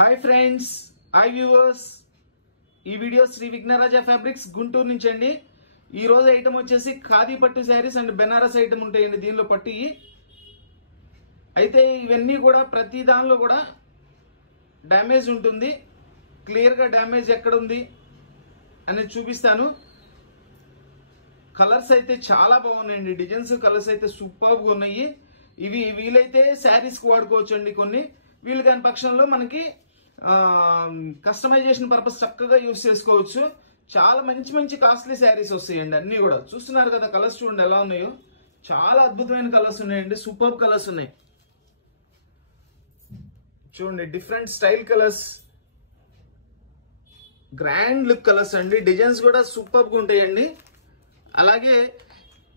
Hi friends, hi viewers. ఈ video Shri Vighnaraja fabrics Guntur నుంచి అండి. ఈ రోజు ఐటమ్ వచ్చేసి ఖాదీ పట్టు శారీస్ అండ్ బెనారస్ ఐటమ్ ఉంటాయండి దీనిలో పట్టు. అయితే ఇవన్నీ కూడా ప్రతి దానిలో కూడా డ్యామేజ్ ఉంటుంది. క్లియర్గా డ్యామేజ్ ఎక్కడ ఉంది అనేది చూపిస్తాను. కలర్స్ అయితే చాలా బాగున్నాయండి. డిజైన్స్ కలర్స్ అయితే సూపర్గా ఉన్నాయి. ఇవి వీలైతే శారీస్కి వాడుకోవచ్చు అండి. కొన్ని వీలు కాని పక్షంలో మనకి కస్టమైజేషన్ పర్పస్ చక్కగా యూజ్ చేసుకోవచ్చు. చాలా మంచి మంచి కాస్ట్లీ శారీస్ వస్తాయండి. అన్ని కూడా చూస్తున్నారు కదా, కలర్స్ చూడండి ఎలా ఉన్నాయో. చాలా అద్భుతమైన కలర్స్ ఉన్నాయండి. సూపర్ కలర్స్ ఉన్నాయి చూడండి. Different style colours, grand look colours అండి. డిజైన్స్ కూడా సూపర్గా ఉంటాయండి. అలాగే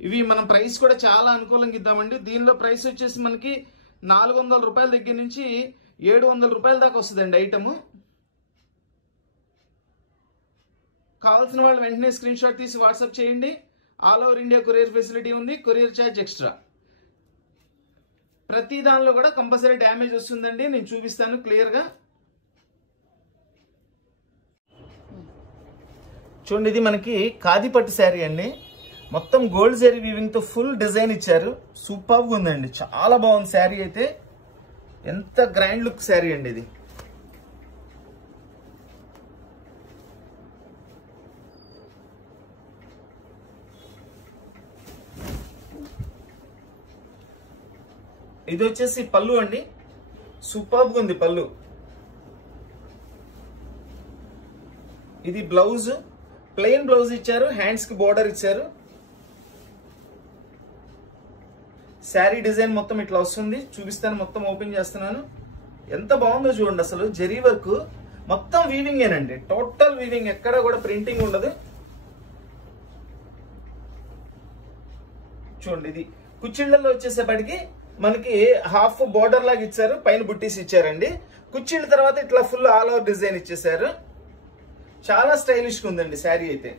ఇవి మనం ప్రైస్ కూడా చాలా అనుకూలంగా ఇద్దామండి. దీనిలో ప్రైస్ వచ్చేసి మనకి 400 రూపాయల దగ్గర నుంచి 700 రూపాయల దాకా వస్తుందండి ఐటమ్. కావాల్సిన వాళ్ళు వెంటనే స్క్రీన్ షాట్ తీసి వాట్సాప్ చేయండి. All over India courier facility ఉంది. Courier charge extra. ప్రతి దానిలో కూడా కంపల్సరీ డ్యామేజ్ వస్తుందండి. నేను చూపిస్తాను క్లియర్గా. చూడండి, ఇది మనకి ఖాదీ పట్టు శారీ అండి. మొత్తం గోల్డ్ జరీ వీవింగ్ తో ఫుల్ డిజైన్ ఇచ్చారు. సూపర్గా ఉందండి. చాలా బాగుంది శారీ అయితే. ఎంత గ్రాండ్ లుక్ శారీ అండి ఇది. ఇది వచ్చేసి పళ్ళు అండి. సూపర్గా ఉంది పళ్ళు. ఇది బ్లౌజ్, ప్లెయిన్ బ్లౌజ్ ఇచ్చారు. హ్యాండ్స్ కి బోర్డర్ ఇచ్చారు. శారీ డిజైన్ మొత్తం ఇట్లా వస్తుంది. చూపిస్తాను, మొత్తం ఓపెన్ చేస్తున్నాను. ఎంత బాగుందో చూడండి. అసలు జరీ వర్క్ మొత్తం వీవింగ్ ఏనండి. టోటల్ వీవింగ్, ఎక్కడ కూడా ప్రింటింగ్ ఉండదు. చూడండి, ఇది కుచ్చిళ్లలో వచ్చేసేపటికి మనకి హాఫ్ బోర్డర్ లాగా ఇచ్చారు. పైన బుట్టీస్ ఇచ్చారండి. కుచ్చిళ్ళ తర్వాత ఇట్లా ఫుల్ ఆల్ ఓవర్ డిజైన్ ఇచ్చేసారు. చాలా స్టైలిష్ గా ఉందండి శారీ అయితే.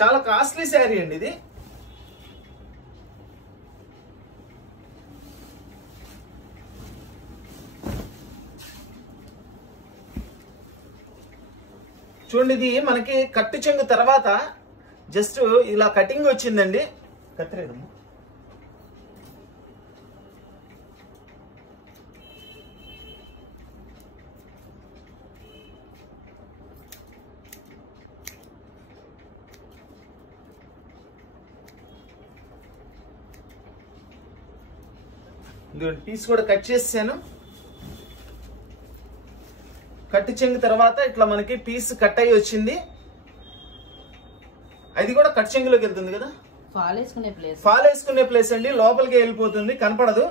చాలా కాస్ట్లీ శారీ అండి ఇది. చూడండి, ఇది మనకి కట్టు చెంగు తర్వాత జస్ట్ ఇలా కటింగ్ వచ్చిందండి. కత్తిరేదమ్మా. పీస్ కూడా కట్ చేసాను. కట్టు చెంగు తర్వాత ఇట్లా మనకి పీస్ కట్ అయ్యి వచ్చింది. అది కూడా కట్ చెంగులోకి వెళ్తుంది కదా. ఫాల్ వేసుకునే ప్లేస్ అండి. లోపలికి వెళ్ళిపోతుంది, కనపడదు.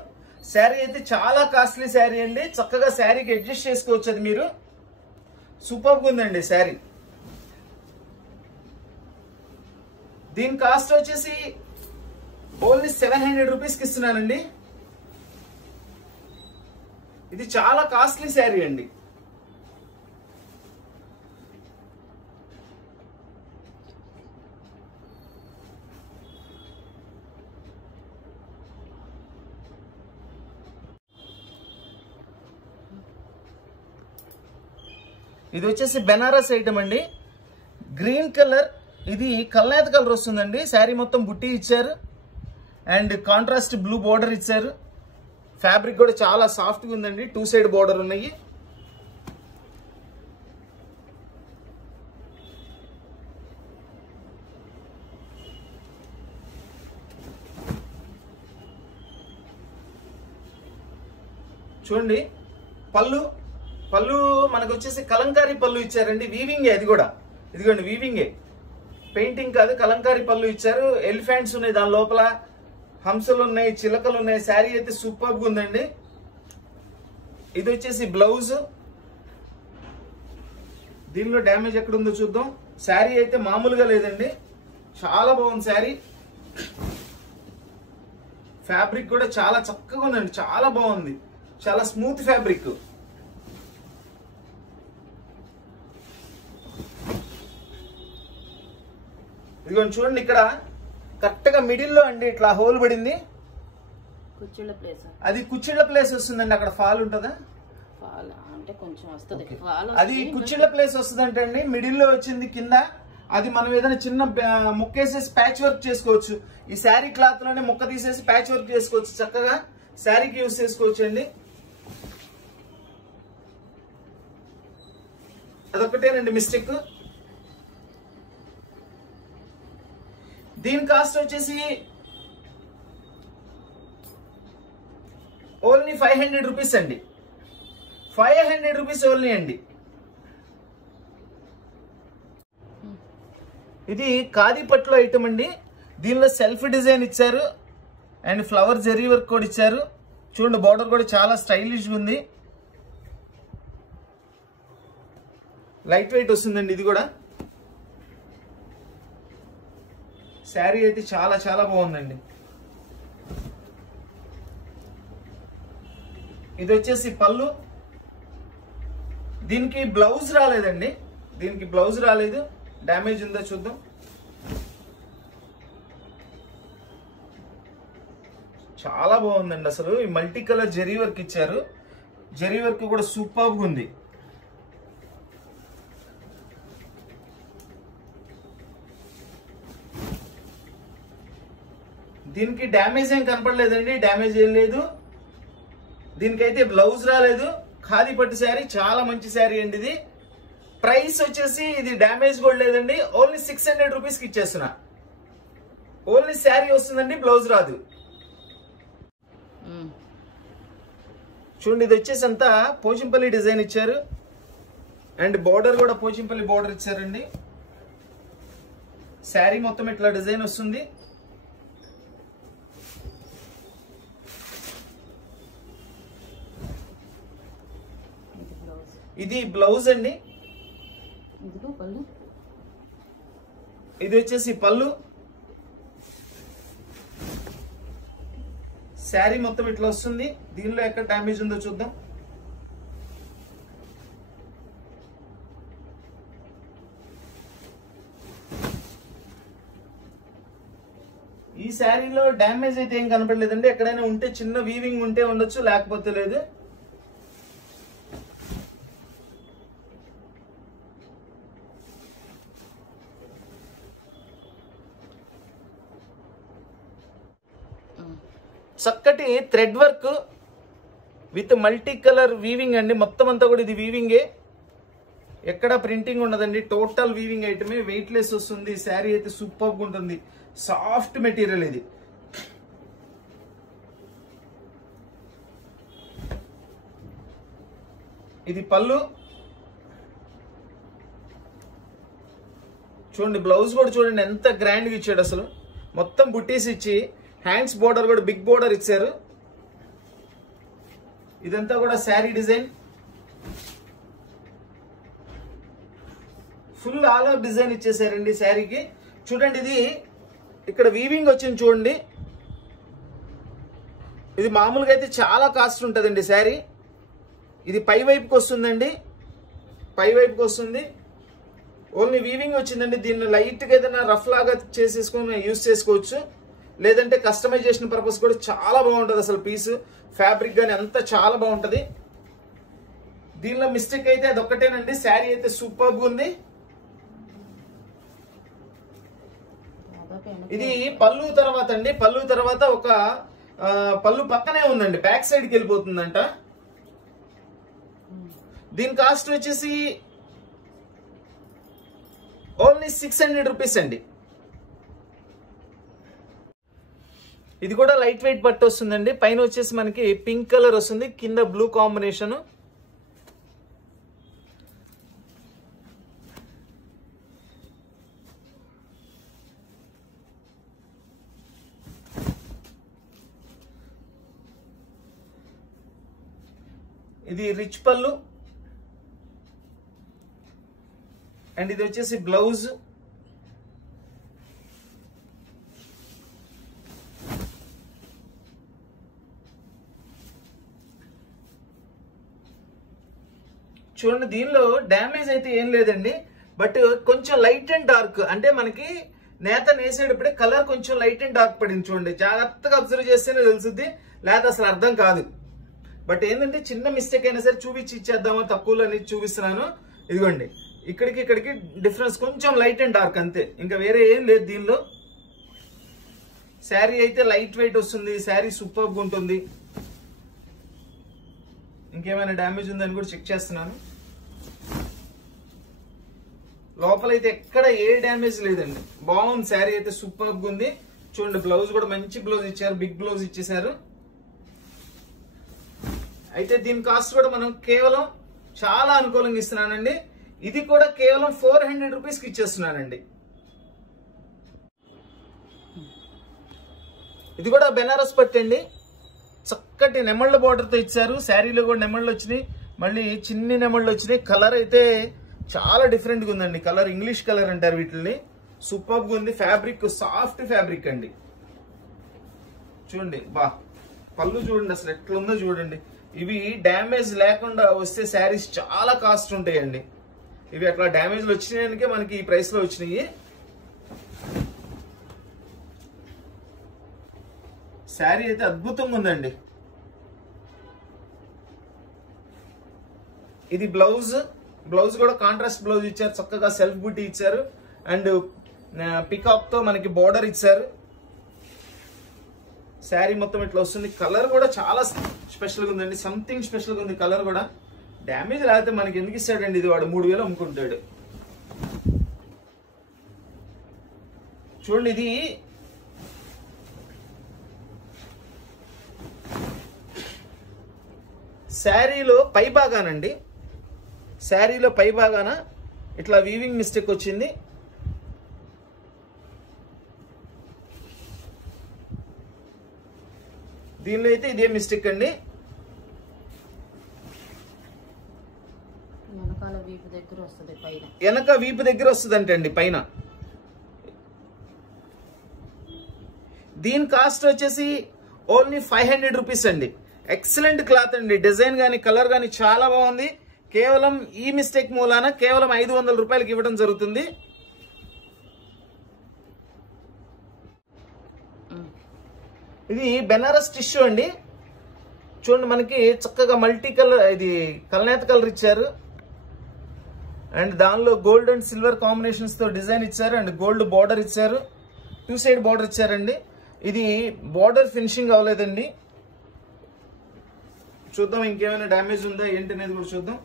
శారీ అయితే చాలా కాస్ట్లీ శారీ అండి. చక్కగా శారీకి అడ్జస్ట్ చేసుకోవచ్చు. అది మీరు సూపర్గా ఉందండి శారీ. దీని కాస్ట్ వచ్చేసి ఓన్లీ 700 రూపీస్కి ఇస్తున్నానండి. ఇది చాలా కాస్ట్లీ శారీ అండి. ఇది వచ్చేసి బెనారస్ ఐటమ్ అండి. గ్రీన్ కలర్, ఇది కల్నేత కలర్ వస్తుందండి. శారీ మొత్తం బుట్టి ఇచ్చారు అండ్ కాంట్రాస్ట్ బ్లూ బోర్డర్ ఇచ్చారు. ఫ్యాబ్రిక్ కూడా చాలా సాఫ్ట్గా ఉందండి. 2 సైడ్ బోర్డర్ ఉన్నాయి. చూడండి, పళ్ళు మనకు వచ్చేసి కలంకారీ పళ్ళు ఇచ్చారండి. వీవింగే అది కూడా. ఇదిగోండి, వీవింగే, పెయింటింగ్ కాదు, కలంకారీ పళ్ళు ఇచ్చారు. ఎలిఫెంట్స్ ఉన్నాయి దాని లోపల, హంసలు ఉన్నాయి, చిలకలు ఉన్నాయి. శారీ అయితే సూపర్గా ఉందండి. ఇది వచ్చేసి బ్లౌజ్. దీనిలో డ్యామేజ్ ఎక్కడుందో చూద్దాం. శారీ అయితే మామూలుగా లేదండి. చాలా బాగుంది శారీ. ఫ్యాబ్రిక్ కూడా చాలా చక్కగా ఉందండి. చాలా బాగుంది. చాలా స్మూత్ ఫ్యాబ్రిక్. ఇదిగోండి చూడండి, ఇక్కడ కరెక్ట్ గా మిడిల్ లో అండి ఇట్లా హోల్ పడింది. కుచ్చిళ్ళ ప్లేస్ అది కుచ్చిళ్ళ ప్లేస్ వస్తుందండి. అక్కడ ఫాల్ ఉంటుందా? అంటే కొంచెం వస్తుంది. అది కుర్చీల ప్లేస్ వస్తుంది అంటే అండి, మిడిల్ లో వచ్చింది కింద. అది మనం ఏదైనా చిన్న ముక్కేసేసి ప్యాచ్ వర్క్ చేసుకోవచ్చు. ఈ శారీ క్లాత్ లోనే ముక్క తీసేసి ప్యాచ్ వర్క్ చేసుకోవచ్చు. చక్కగా శారీకి యూజ్ చేసుకోవచ్చు అండి. అదొకటేనండి మిస్టేక్. దీని కాస్ట్ వచ్చేసి ఓన్లీ 500 రూపీస్ అండి. 500 రూపీస్ ఓన్లీ అండి. ఇది ఖాదీ పట్టులో ఐటమ్ అండి. దీనిలో సెల్ఫ్ డిజైన్ ఇచ్చారు అండ్ ఫ్లవర్ జెరీ వర్క్ కూడా ఇచ్చారు. చూడండి, బార్డర్ కూడా చాలా స్టైలిష్ ఉంది. లైట్ వెయిట్ వస్తుందండి. ఇది కూడా శారీ అయితే చాలా చాలా బాగుందండి. ఇది వచ్చేసి పళ్ళు. దీనికి బ్లౌజ్ రాలేదండి. దీనికి బ్లౌజ్ రాలేదు. డ్యామేజ్ ఉందో చూద్దాం. చాలా బాగుందండి. అసలు ఈ మల్టీ కలర్ జెరీ వర్క్ ఇచ్చారు. జెరీ వర్క్ కూడా సూపర్గా ఉంది. దీనికి డ్యామేజ్ ఏం కనపడలేదండి. డ్యామేజ్ ఏం లేదు. దీనికైతే బ్లౌజ్ రాలేదు. ఖాదీ పట్టు శారీ, చాలా మంచి శారీ అండి. ఇది ప్రైస్ వచ్చేసి ఇది డ్యామేజ్ కూడా లేదండి. ఓన్లీ 600 రూపీస్కి ఇచ్చేస్తున్నా. ఓన్లీ శారీ వస్తుందండి, బ్లౌజ్ రాదు. చూడండి, ఇది వచ్చేసి అంతా పోచంపల్లి డిజైన్ ఇచ్చారు అండ్ బోర్డర్ కూడా పోచంపల్లి బోర్డర్ ఇచ్చారండి. శారీ మొత్తం ఇట్లా డిజైన్ వస్తుంది. ఇది బ్లౌజ్ అండి. ఇది వచ్చేసి పళ్ళు. శారీ మొత్తం ఇట్లా వస్తుంది. దీనిలో ఎక్కడ డ్యామేజ్ ఉందో చూద్దాం. ఈ శారీలో డ్యామేజ్ అయితే ఏం కనపడలేదండి. ఎక్కడైనా ఉంటే చిన్న వీవింగ్ ఉంటే ఉండొచ్చు, లేకపోతే లేదు. చక్కటి thread work with multi colour weaving అండి. మొత్తం అంతా కూడా ఇది వీవింగే, ఎక్కడ ప్రింటింగ్ ఉండదండి. టోటల్ వీవింగ్ ఐటమే. వెయిట్ లెస్ వస్తుంది. శారీ అయితే సూపర్గా ఉంటుంది. సాఫ్ట్ మెటీరియల్ ఇది. ఇది పళ్ళు. చూడండి, బ్లౌజ్ కూడా చూడండి ఎంత గ్రాండ్గా ఇచ్చాడు. అసలు మొత్తం బుట్టీస్ ఇచ్చి హ్యాండ్స్ బోర్డర్ కూడా బిగ్ బోర్డర్ ఇచ్చారు. ఇదంతా కూడా sari design. Full all over design ఇచ్చేసారండి శారీకి. చూడండి, ఇది ఇక్కడ వీవింగ్ వచ్చింది చూడండి. ఇది మామూలుగా అయితే చాలా కాస్ట్ ఉంటుందండి శారీ. ఇది పై వైపుకి వస్తుందండి. పై వైపుకి వస్తుంది. ఓన్లీ వీవింగ్ వచ్చిందండి. దీన్ని లైట్గా ఏదైనా రఫ్ లాగా చేసేసుకొని యూజ్ చేసుకోవచ్చు. లేదంటే కస్టమైజేషన్ పర్పస్ కూడా చాలా బాగుంటుంది. అసలు పీస్ ఫ్యాబ్రిక్ కానీ అంతా చాలా బాగుంటుంది. దీనిలో మిస్టేక్ అయితే అదొక్కటేనండి. శారీ అయితే సూపర్గా ఉంది. ఇది పళ్ళు తర్వాత అండి. పళ్ళు తర్వాత ఒక పళ్ళు పక్కనే ఉందండి. బ్యాక్ సైడ్కి వెళ్ళిపోతుందంట. దీని కాస్ట్ వచ్చేసి ఓన్లీ 600 రూపీస్ అండి. ఇది కూడా లైట్ వెయిట్ పట్టు వస్తుందండి. పైన వచ్చేసి మనకి పింక్ కలర్ వస్తుంది, కింద బ్లూ కాంబినేషన్. ఇది రిచ్ పళ్ళు అండ్ ఇది వచ్చేసి బ్లౌజ్. చూడండి, దీనిలో డ్యామేజ్ అయితే ఏం లేదండి. బట్ కొంచెం లైట్ అండ్ డార్క్, అంటే మనకి నేత నేసేటప్పుడే కలర్ కొంచెం లైట్ అండ్ డార్క్ పడింది. చూడండి, జాగ్రత్తగా అబ్జర్వ్ చేస్తేనే తెలుస్తుంది, లేదా అసలు అర్థం కాదు. బట్ ఏంటంటే చిన్న మిస్టేక్ అయినా సరే చూపించి ఇచ్చేద్దామో తక్కువలో అనేది చూపిస్తున్నాను. ఇదిగోండి ఇక్కడికి డిఫరెన్స్ కొంచెం లైట్ అండ్ డార్క్ అంతే, ఇంకా వేరే ఏం లేదు దీనిలో. శారీ అయితే లైట్ వెయిట్ వస్తుంది, శారీ సూపర్ గా ఉంటుంది. ఇంకేమైనా డ్యామేజ్ ఉందని కూడా చెక్ చేస్తున్నాను. లోపలైతే ఎక్కడ ఏ డ్యామేజ్ లేదండి, బాగుంది. శారీ అయితే సూపర్ గా ఉంది. చూడండి బ్లౌజ్ కూడా మంచి బ్లౌజ్ ఇచ్చారు, బిగ్ బ్లౌజ్ ఇచ్చేసారు. అయితే దీని కాస్ట్ కూడా మనం కేవలం చాలా అనుకూలంగా ఇస్తున్నానండి. ఇది కూడా కేవలం 400 రూపీస్కి ఇచ్చేస్తున్నానండి. ఇది కూడా బెనారస్ పట్టు అండి, చక్కటి నెమళ్ళ బోర్డర్తో ఇచ్చారు. శారీలో కూడా నెమళ్ళు వచ్చినాయి, మళ్ళీ చిన్ని నెమళ్ళు వచ్చినాయి. కలర్ అయితే చాలా డిఫరెంట్ గా ఉందండి. కలర్ ఇంగ్లీష్ కలర్ అంటారు వీటిని. సూపర్ గా ఉంది. ఫ్యాబ్రిక్ సాఫ్ట్ ఫ్యాబ్రిక్ అండి. చూడండి బా, పళ్ళు చూడండి అసలు ఎట్లుందో చూడండి. ఇవి డ్యామేజ్ లేకుండా వస్తే శారీస్ చాలా కాస్ట్ ఉంటాయండి. ఇవి అట్లా డ్యామేజ్లు వచ్చినాయనికే మనకి ఈ ప్రైస్ లో వచ్చినాయి. శారీ అయితే అద్భుతంగా ఉందండి. ఇది బ్లౌజ్ కూడా కాంట్రాస్ట్ బ్లౌజ్ ఇచ్చారు, చక్కగా సెల్ఫ్ బుట్టి ఇచ్చారు అండ్ పికాక్ తో మనకి బోర్డర్ ఇచ్చారు. శారీ మొత్తం ఇట్లా వస్తుంది. కలర్ కూడా చాలా స్పెషల్ గా ఉందండి, సంథింగ్ స్పెషల్ గా ఉంది కలర్ కూడా. డ్యామేజ్ రాకపోతే మనకి ఎందుకు ఇస్తాడండి, ఇది వాడు 3000 అమ్ముకుంటాడు. చూడండి ఇది శారీలో పై భాగానండి, శారీలో పై భాగాన ఇట్లా వీవింగ్ మిస్టేక్ వచ్చింది. దీనిలో అయితే ఇదే మిస్టేక్ అండి. వెనక వీపు దగ్గర వస్తుంది అంటండి పైన. దీని కాస్ట్ వచ్చేసి ఓన్లీ 500 రూపీస్ అండి. ఎక్సలెంట్ క్లాత్ అండి, డిజైన్ గానీ కలర్ గానీ చాలా బాగుంది. కేవలం ఈ మిస్టేక్ మూలాన కేవలం 500 రూపాయలకి ఇవ్వడం జరుగుతుంది. ఇది బెనారస్ టిష్యూ అండి. చూడండి మనకి చక్కగా మల్టీ కలర్, ఇది కల్నేత కలర్ ఇచ్చారు అండ్ దానిలో గోల్డ్ అండ్ సిల్వర్ కాంబినేషన్స్ తో డిజైన్ ఇచ్చారు అండ్ గోల్డ్ బార్డర్ ఇచ్చారు, 2 సైడ్ బార్డర్ ఇచ్చారండి. ఇది బార్డర్ ఫినిషింగ్ అవ్వలేదండి. చూద్దాం ఇంకేమైనా డ్యామేజ్ ఉందా ఏంటి అనేది కూడా చూద్దాం.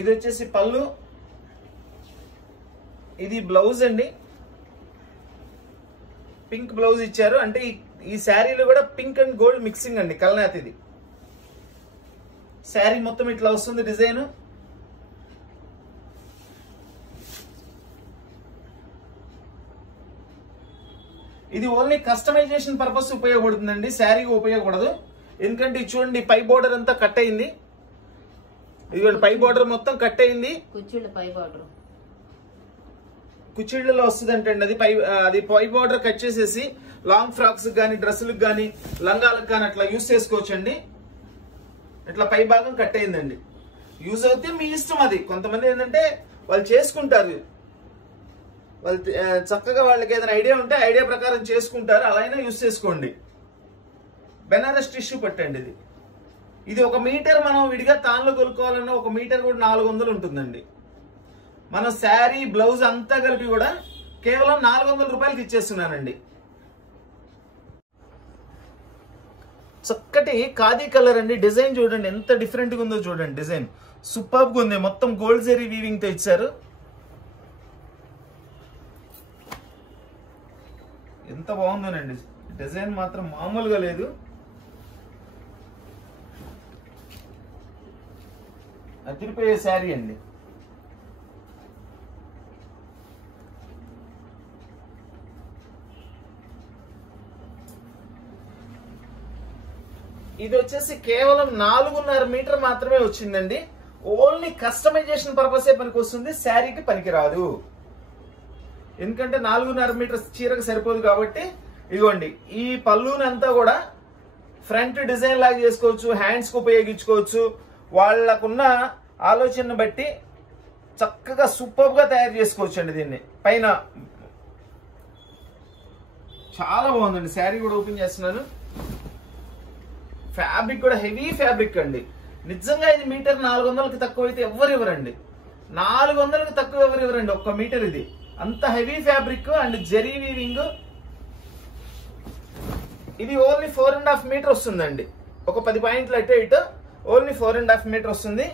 ఇది వచ్చేసి పళ్ళు, ఇది బ్లౌజ్ అండి. పింక్ బ్లౌజ్ ఇచ్చారు, అంటే ఈ శారీలో కూడా పింక్ అండ్ గోల్డ్ మిక్సింగ్ అండి, కల్నాథ్. ఇది శారీ మొత్తం ఇట్లా వస్తుంది డిజైన్. ఇది ఓన్లీ కస్టమైజేషన్ పర్పస్ ఉపయోగపడుతుందండి, శారీకి ఉపయోగపడదు. ఎందుకంటే చూడండి పై బోర్డర్ అంతా కట్ అయింది, ఇదిగోండి పై బోర్డర్ మొత్తం కట్ అయింది. కుచ్చిళ్ళలో వస్తుంది అంటే అది పై బోర్డర్ కట్ చేసేసి లాంగ్ ఫ్రాక్స్ కానీ డ్రెస్సులకు కానీ లంగాలకు కానీ అట్లా యూజ్ చేసుకోవచ్చండి. ఇట్లా పై భాగం కట్ అయిందండి. యూజ్ అవుతే మీ ఇష్టం, అది కొంతమంది ఏంటంటే వాళ్ళు చేసుకుంటారు, వాళ్ళు చక్కగా వాళ్ళకి ఏదైనా ఐడియా ఉంటే ఐడియా ప్రకారం చేసుకుంటారు, అలా అయినా యూజ్ చేసుకోండి. బెనారస్ టిష్యూ పట్టండి ఇది. ఇది 1 మీటర్ మనం విడిగా తాన్లో కొనుక్కోవాలన్నా 1 మీటర్ కూడా 400 ఉంటుందండి. మన శారీ బ్లౌజ్ అంతా కలిపి కూడా కేవలం 400 రూపాయలకి ఇచ్చేస్తున్నానండి. చక్కటి ఖాదీ కలర్ అండి. డిజైన్ చూడండి ఎంత డిఫరెంట్ గా ఉందో చూడండి, డిజైన్ సూపర్ గా ఉంది. మొత్తం గోల్డ్ జరీ వీవింగ్ తో ఇచ్చారు. ఎంత బాగుందోనండి, డిజైన్ మాత్రం మామూలుగా లేదు. అదిరిపోయే శారీ అండి. ఇది వచ్చేసి కేవలం 4.5 మీటర్ మాత్రమే వచ్చిందండి. ఓన్లీ కస్టమైజేషన్ పర్పసే పనికి వస్తుంది, శారీకి పనికిరాదు. ఎందుకంటే 4.5 మీటర్ చీరకు సరిపోదు కాబట్టి. ఇదిగోండి, ఈ పళ్ళుని అంతా కూడా ఫ్రంట్ డిజైన్ లాగా చేసుకోవచ్చు, హ్యాండ్స్ కు ఉపయోగించుకోవచ్చు. వాళ్ళకున్న ఆలోచనను బట్టి చక్కగా సూపర్ గా తయారు చేసుకోవచ్చు అండి. దీన్ని పైన చాలా బాగుందండి. శారీ కూడా ఓపెన్ చేస్తున్నాను. ఫ్యాబ్రిక్ కూడా హెవీ ఫ్యాబ్రిక్ అండి. నిజంగా ఇది మీటర్ 400కి తక్కువ అయితే ఎవరు ఇవ్వరండి. 400కి తక్కువ ఎవరు ఇవ్వరండి 1 మీటర్. ఇది అంత heavy fabric and zari weaving. ఇది ఓన్లీ 4.5 మీటర్ వస్తుందండి. ఒక 10 పాయింట్లు అటు ఇటు ఓన్లీ 4.5 మీటర్ వస్తుంది.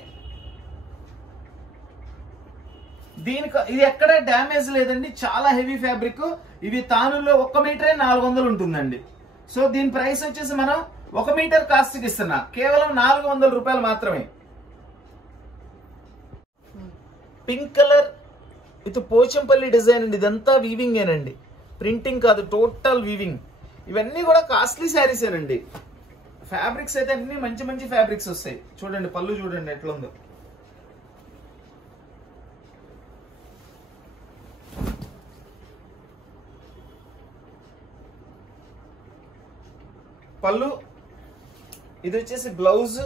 దీనికి ఇది ఎక్కడ డ్యామేజ్ లేదండి. చాలా హెవీ ఫ్యాబ్రిక్. ఇవి తానుల్లో 1 మీటరే 400 ఉంటుందండి. సో దీని ప్రైస్ వచ్చేసి మనం 1 మీటర్ కాస్ట్ కి ఇస్తున్నా కేవలం 400 రూపాయలు మాత్రమే. పింక్ కలర్ ఇది పోచంపల్లి డిజైన్ అండి. ఇదంతా వీవింగ్ ఏనండి, ప్రింటింగ్ కాదు, టోటల్ వీవింగ్. ఇవన్నీ కూడా కాస్ట్లీ శారీస్ ఏనండి. ఫ్యాబ్రిక్స్ అయితే అన్ని మంచి మంచి ఫ్యాబ్రిక్స్ వస్తాయి. చూడండి పళ్ళు చూడండి ఎట్లుందో. పళ్ళు ఇది వచ్చేసి బ్లౌజ్.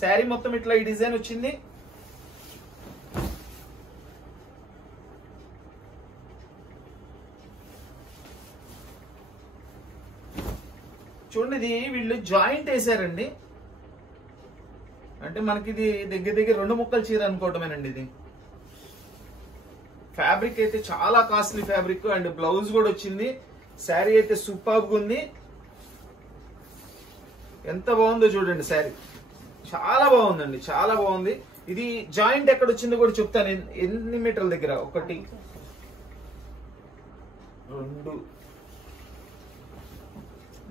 శారీ మొత్తం ఇట్లా ఈ డిజైన్ వచ్చింది. చూడండి, ఇది వీళ్ళు జాయింట్ వేసారండి. అంటే మనకి ఇది దగ్గర దగ్గర 2 ముక్కల చీర అనుకోవటమేనండి. ఇది ఫ్యాబ్రిక్ అయితే చాలా కాస్ట్లీ ఫ్యాబ్రిక్ అండ్ బ్లౌజ్ కూడా వచ్చింది. శారీ అయితే సూపర్ గా ఉంది. ఎంత బాగుందో చూడండి. శారీ చాలా బాగుందండి, చాలా బాగుంది. ఇది జాయింట్ ఎక్కడ వచ్చిందో కూడా చెప్తాను. ఎన్ని మీటర్ల దగ్గర 1 2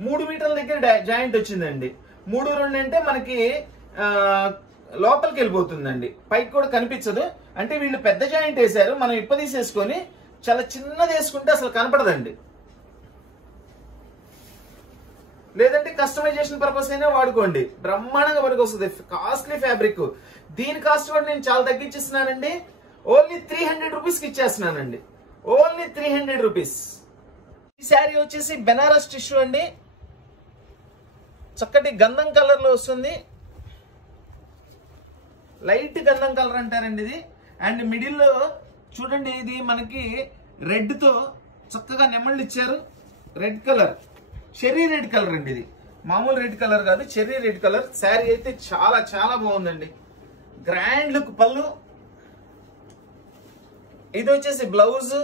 3 మీటర్ల దగ్గర జాయింట్ వచ్చిందండి. 3 2 అంటే మనకి లోపలికి వెళ్ళిపోతుందండి, పైకి కూడా కనిపించదు. అంటే వీళ్ళు పెద్ద జాయింట్ వేశారు. మనం ఇప్పదీసేసుకొని చాలా చిన్నది వేసుకుంటే అసలు కనపడదండి. లేదంటే కస్టమైజేషన్ పర్పస్ అయినా వాడుకోండి, బ్రహ్మాండంగా పనికి వస్తుంది. Costly fabric. దీని కాస్ట్ కూడా నేను చాలా తగ్గించిస్తున్నానండి. ఓన్లీ 300 రూపీస్కి ఇచ్చేస్తున్నానండి. Only 300 rupees. ఈ శారీ వచ్చేసి బెనారస్ టిష్యూ అండి. చక్కటి గంధం కలర్ లో వస్తుంది. లైట్ గంధం కలర్ అంటారండి ఇది. అండ్ మిడిల్ లో చూడండి, ఇది మనకి రెడ్ తో చక్కగా నెమళ్ళు ఇచ్చారు. Red colour, cherry red colour అండి. ఇది మామూలు రెడ్ కలర్ కాదు, చెర్రీ రెడ్ కలర్. శారీ అయితే చాలా చాలా బాగుందండి. గ్రాండ్ లుక్ పళ్ళు. ఇది వచ్చేసి బ్లౌజ్.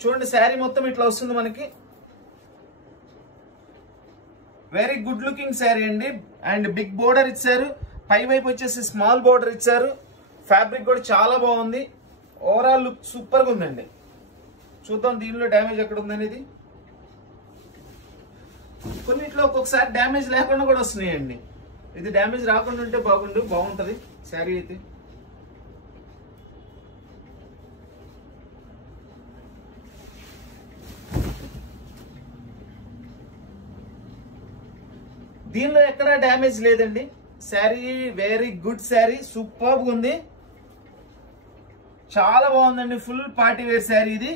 చూడండి, శారీ మొత్తం ఇట్లా వస్తుంది మనకి. వెరీ గుడ్ లుకింగ్ శారీ అండి. అండ్ బిగ్ బోర్డర్ ఇచ్చారు. పై వైపు వచ్చేసి స్మాల్ బోర్డర్ ఇచ్చారు. ఫ్యాబ్రిక్ కూడా చాలా బాగుంది. ఓవరాల్ లుక్ సూపర్ గా ఉందండి. చూద్దాం దీనిలో డ్యామేజ్ ఎక్కడ ఉందనేది. కొన్నిట్లో ఒక్కొక్కసారి డ్యామేజ్ లేకుండా కూడా వస్తున్నాయండి. ఇది డ్యామేజ్ రాకుండా ఉంటే బాగుంటది శారీ అయితే. దీనిలో ఎక్కడా డ్యామేజ్ లేదండి. Sari very good sari, super గా ఉంది. చాలా బాగుందండి. ఫుల్ పార్టీ వేర్ శారీ ఇది.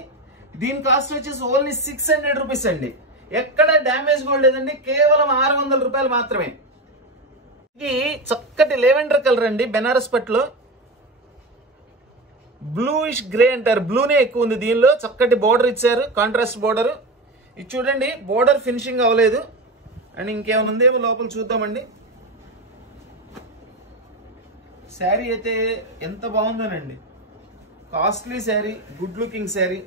దీని కాస్ట్ వచ్చేసి ఓన్లీ 600 రూపీస్ అండి. ఎక్కడ డ్యామేజ్ కూడా లేదండి. కేవలం 600 రూపాయలు మాత్రమే. ఇది చక్కటి లెవెండర్ కలర్ అండి. బెనారస్ పట్టులో బ్లూయిష్ గ్రే అంటారు. బ్లూనే ఎక్కువ ఉంది దీనిలో. చక్కటి బోర్డర్ ఇచ్చారు, కాంట్రాస్ట్ బోర్డర్. ఇది చూడండి, బోర్డర్ ఫినిషింగ్ అవ్వలేదు. అండ్ ఇంకేమైనా ఉందేమో లోపల చూద్దామండి. శారీ అయితే ఎంత బాగుందోనండి. Costly sari, good looking sari.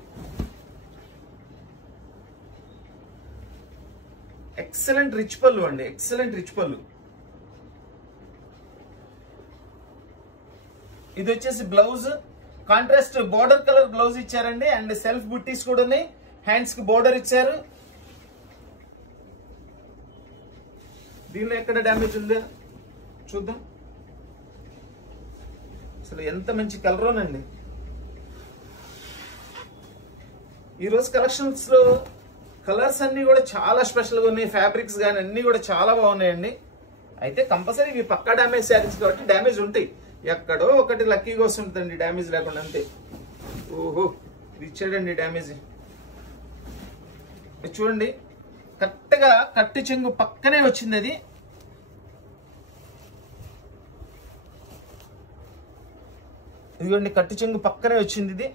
Excellent rich pallu అండి, ఎక్సలెంట్ రిచ్ పళ్ళు. ఇది వచ్చేసి blouse. Contrast border colour blouse ఇచ్చారండి. అండ్ సెల్ఫ్ బుట్టీస్ కూడా ఉన్నాయి. హ్యాండ్స్ కి బోర్డర్ ఇచ్చారు. దీనిలో ఎక్కడ డ్యామేజ్ ఉందో చూద్దాం. అసలు ఎంత మంచి కలరోనండి. ఈరోజు కలెక్షన్స్ లో కలర్స్ అన్ని కూడా చాలా స్పెషల్గా ఉన్నాయి. ఫ్యాబ్రిక్స్ కానీ అన్ని కూడా చాలా బాగున్నాయండి. అయితే కంపల్సరీ ఇవి పక్కా డ్యామేజ్ శారీస్ కాబట్టి డ్యామేజ్ ఉంటాయి. ఎక్కడో ఒకటి లక్కీగా వస్తుంటుందండి డ్యామేజ్ లేకుండా, అంతే. ఓహో, ఇది ఇచ్చాడండి డ్యామేజ్. చూడండి, కరెక్ట్గా కట్టు చెంగు పక్కనే వచ్చింది అది. ఇదిగోండి, కట్టు చెంగు పక్కనే వచ్చింది ఇది.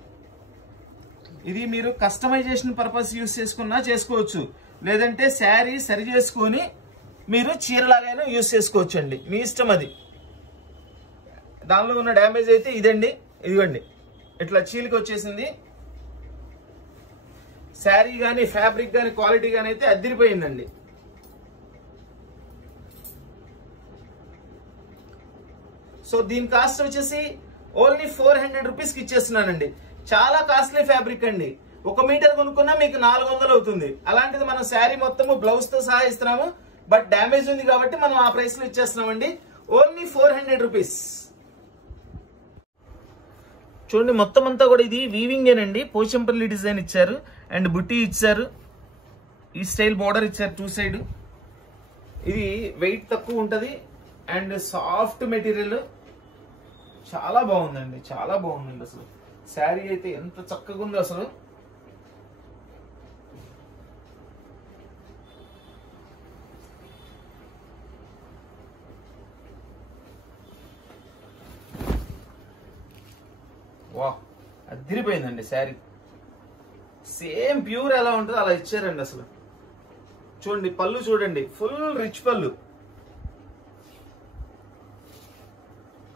ఇది మీరు కస్టమైజేషన్ పర్పస్ యూస్ చేసుకున్నా చేసుకోవచ్చు, లేదంటే శారీ సరి చేసుకొని మీరు చీరలాగైనా యూస్ చేసుకోవచ్చు అండి, మీ ఇష్టం అది. దానిలో ఉన్న డ్యామేజ్ అయితే ఇదండి. ఇదిగోండి, ఇట్లా చీలికి వచ్చేసింది. శారీ కానీ ఫ్యాబ్రిక్ కానీ క్వాలిటీ కానీ అయితే అదిరిపోయిందండి. సో దీని కాస్ట్ వచ్చేసి ఓన్లీ 400 రూపీస్కి ఇచ్చేస్తున్నానండి. చాలా కాస్ట్లీ ఫ్యాబ్రిక్ అండి. 1 మీటర్ కొనుక్కున్నా మీకు 400 అవుతుంది. అలాంటిది మనం శారీ మొత్తము బ్లౌజ్ తో సహా ఇస్తున్నాము. బట్ డ్యామేజ్ ఉంది కాబట్టి మనం ఆ ప్రైస్ లో ఇచ్చేస్తున్నామండి. Only 400 rupees. చూడండి, మొత్తం అంతా కూడా ఇది వీవింగ్ ఏనండి. పోచంపల్లి డిజైన్ ఇచ్చారు అండ్ బుట్టి ఇచ్చారు. ఈ స్టైల్ బోర్డర్ ఇచ్చారు 2 సైడ్. ఇది వెయిట్ తక్కువ ఉంటది అండ్ సాఫ్ట్ మెటీరియల్. చాలా బాగుందండి, చాలా బాగుందండి. అసలు శారీ అయితే ఎంత చక్కగా ఉందో అసలు. వా, అదిరిపోయిందండి శారీ. సేమ్ ప్యూర్ ఎలా ఉంటుందో అలా ఇచ్చారండి అసలు. చూడండి, పళ్ళు చూడండి, ఫుల్ రిచ్ పళ్ళు.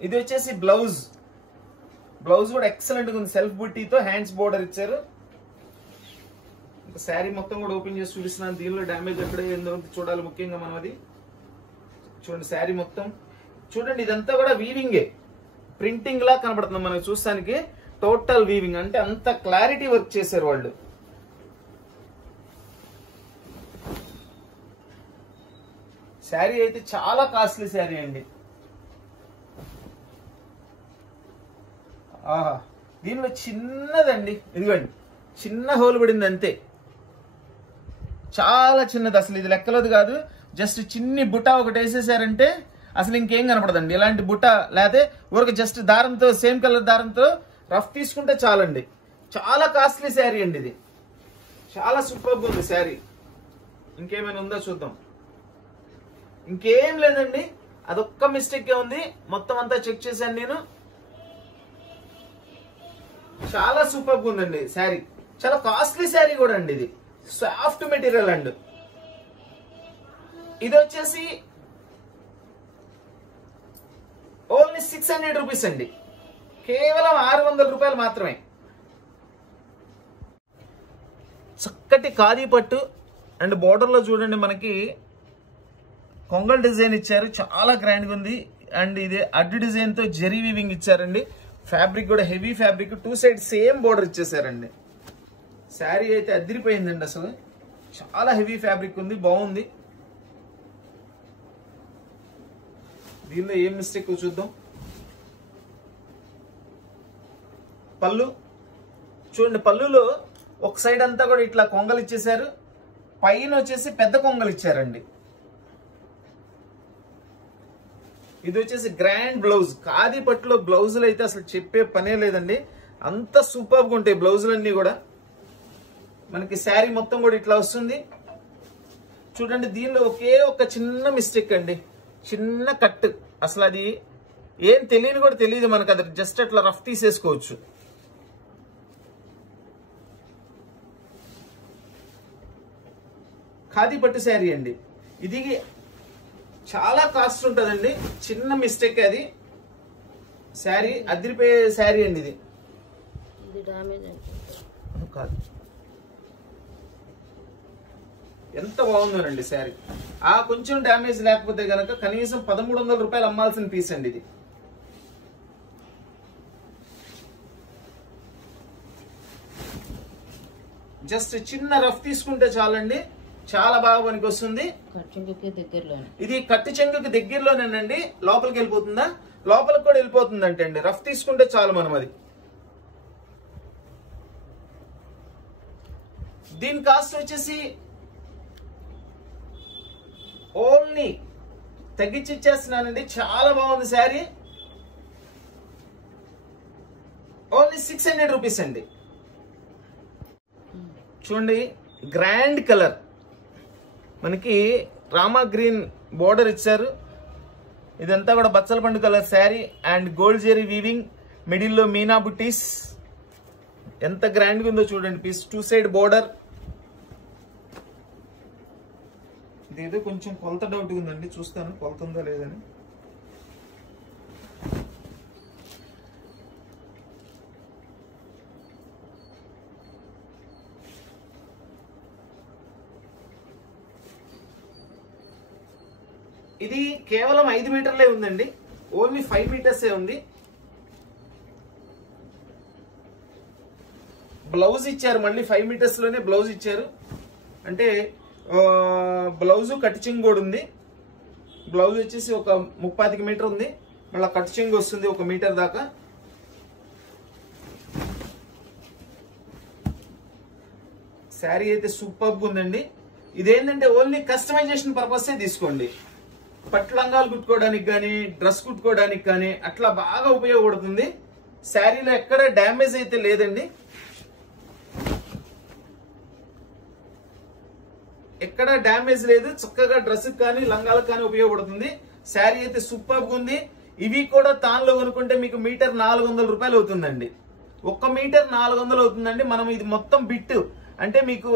ఇది వచ్చేసి బ్లౌజ్. బ్లౌజ్ కూడా ఎక్సలెంట్ గా ఉంది. సెల్ఫ్ బుట్టీతో హ్యాండ్స్ బోర్డర్ ఇచ్చారు. శారీ మొత్తం కూడా ఓపెన్ చేసి చూపిస్తున్నాను. దీనిలో డ్యామేజ్ ఎక్కడ ఏందో చూడాలి ముఖ్యంగా మనం అది. చూడండి, శారీ మొత్తం చూడండి, ఇదంతా కూడా వీవింగే. ప్రింటింగ్ లా కనబడుతుంది మనకి చూస్తానికి. టోటల్ వీవింగ్ అంటే అంత క్లారిటీ వర్క్ చేశారు వాళ్ళు. శారీ అయితే చాలా కాస్ట్లీ శారీ అండి. ఆహా, దీనిలో చిన్నదండి, ఇదిగోండి, చిన్న హోల్ పడింది అంతే. చాలా చిన్నది, అసలు ఇది లెక్కలది కాదు. జస్ట్ చిన్ని బుట్ట ఒకటి వేసేసారంటే అసలు ఇంకేం కనపడదండి. ఇలాంటి బుట్ట లేకపోతే ఊరికి జస్ట్ దారంతో, సేమ్ కలర్ దారంతో రఫ్ తీసుకుంటే చాలండి. చాలా కాస్ట్లీ శారీ అండి ఇది. చాలా సూపర్గా ఉంది శారీ. ఇంకేమైనా ఉందో చూద్దాం. ఇంకేం లేదండి, అదొక్క మిస్టేక్ ఉంది. మొత్తం అంతా చెక్ చేశాను నేను. చాలా సూపర్గా ఉందండి శారీ. చాలా కాస్ట్లీ శారీ కూడా అండి. ఇది సాఫ్ట్ మెటీరియల్ అండి. ఇది వచ్చేసి ఓన్లీ 600 రూపీస్ అండి. కేవలం 600 రూపాయలు మాత్రమే. చక్కటి ఖాదీ పట్టు అండ్ బోర్డర్ లో చూడండి మనకి కొంగల్ డిజైన్ ఇచ్చారు. చాలా గ్రాండ్ గా ఉంది. అండ్ ఇది అడ్డు డిజైన్ తో జెరీ వీవింగ్ ఇచ్చారండి. ఫ్యాబ్రిక్ కూడా heavy fabric. 2 side same border ఇచ్చేసారండి. శారీ అయితే అదిరిపోయిందండి అసలు. చాలా హెవీ ఫ్యాబ్రిక్ ఉంది, బాగుంది. దీనిలో ఏం మిస్టేక్ చూద్దాం. పళ్ళు చూడండి, పళ్ళులో ఒక సైడ్ అంతా కూడా ఇట్లా కొంగలు ఇచ్చేసారు. పైన వచ్చేసి పెద్ద కొంగలు ఇచ్చారండి. ఇది వచ్చేసి గ్రాండ్ బ్లౌజ్. ఖాదీ పట్టులో బ్లౌజులు అయితే అసలు చెప్పే పనే లేదండి. అంత సూపర్గా ఉంటాయి బ్లౌజులన్నీ కూడా. మనకి శారీ మొత్తం కూడా ఇట్లా వస్తుంది. చూడండి, దీనిలో ఒకే ఒక చిన్న మిస్టేక్ అండి, చిన్న కట్. అసలు అది ఏం తెలియని కూడా తెలియదు మనకు. అది జస్ట్ అట్లా రఫ్ తీసేసుకోవచ్చు. ఖాదీ పట్టు శారీ అండి. ఇది చాలా కాస్ట్ ఉంటుందండి. చిన్న మిస్టేక్ అది. శారీ అదిరిపోయే శారీ అండి ఇది. కాదు, ఎంత బాగుందోనండి శారీ. ఆ కొంచెం డ్యామేజ్ లేకపోతే గనక కనీసం 1300 రూపాయలు అమ్మాల్సిన పీస్ అండి ఇది. జస్ట్ చిన్న రఫ్ తీసుకుంటే చాలండి, చాలా బాగా పనికి వస్తుంది. ఇది కట్టు చెంగుకి దగ్గరలోనేనండి. లోపలికి వెళ్ళిపోతుందా? లోపలికి కూడా వెళ్ళిపోతుంది అంటే అండి. రఫ్ తీసుకుంటే చాలు మనం అది. దీని కాస్ట్ వచ్చేసి ఓన్లీ తగ్గించి ఇచ్చేస్తున్నానండి. చాలా బాగుంది శారీ. ఓన్లీ 600 రూపీస్ అండి. చూడండి, గ్రాండ్ కలర్, మనకి రామా గ్రీన్ బోర్డర్ ఇచ్చారు. ఇదంతా కూడా బచ్చల పండు colour sari and gold zari weaving, మిడిల్లో మీనా బుటీస్. ఎంత గ్రాండ్గా ఉందో చూడండి పీస్. 2 side border. ఇదేదో కొంచెం కొలత డౌట్ ఉందండి, చూస్తాను కొలత ఉందా లేదని. ఇది కేవలం 5 మీటర్లే ఉందండి. ఓన్లీ 5 మీటర్సే ఉంది. బ్లౌజ్ ఇచ్చారు, మళ్ళీ 5 మీటర్స్ లోనే బ్లౌజ్ ఇచ్చారు. అంటే బ్లౌజ్ కట్ చెంగు కూడా ఉంది. బ్లౌజ్ వచ్చేసి ఒక 35 మీటర్ ఉంది. మళ్ళీ కట్ చెంగు వస్తుంది 1 మీటర్ దాకా. శారీ అయితే సూపర్గా ఉందండి. ఇదేంటంటే ఓన్లీ కస్టమైజేషన్ పర్పసే తీసుకోండి. పట్టు లంగాలు కుట్టుకోవడానికి కానీ, డ్రెస్ కుట్టుకోవడానికి కానీ అట్లా బాగా ఉపయోగపడుతుంది. శారీలో ఎక్కడ డ్యామేజ్ అయితే లేదండి, ఎక్కడ డ్యామేజ్ లేదు. చక్కగా డ్రెస్ కానీ లంగాలకు కానీ ఉపయోగపడుతుంది. శారీ అయితే సూపర్గా ఉంది. ఇవి కూడా తాన్లో కొనుక్కుంటే మీకు మీటర్ 400 రూపాయలు అవుతుందండి. 1 మీటర్ 400 అవుతుందండి. మనం ఇది మొత్తం బిట్టు అంటే మీకు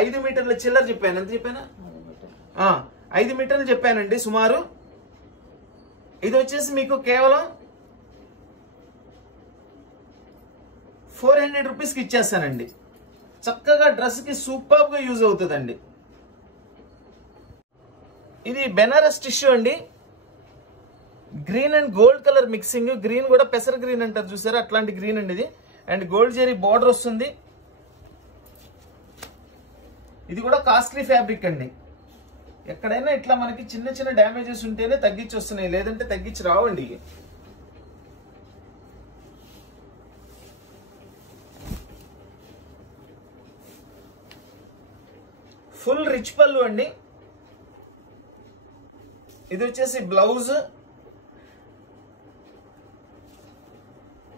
5 మీటర్ల చిల్లర చెప్పాను. ఎంత చెప్పానా? 5 మీటర్లు చెప్పానండి సుమారు. ఇది వచ్చేసి మీకు కేవలం 400 రూపీస్కి ఇచ్చేస్తానండి. చక్కగా డ్రెస్కి సూపర్గా యూజ్ అవుతుందండి. ఇది బెనారస్ టిష్యూ అండి. Green and gold colour mixing. Green కూడా పెసర గ్రీన్ అంటారు చూసారా, అట్లాంటి గ్రీన్ అండి ఇది. అండ్ గోల్డ్ జెరీ బార్డర్ వస్తుంది. ఇది కూడా కాస్ట్లీ ఫ్యాబ్రిక్ అండి. ఎక్కడైనా ఇట్లా మనకి చిన్న చిన్న డ్యామేజెస్ ఉంటేనే తగ్గించి వస్తున్నాయి, లేదంటే తగ్గించి రావండి. ఫుల్ రిచ్ పళ్ళు అండి. ఇది వచ్చేసి బ్లౌజ్.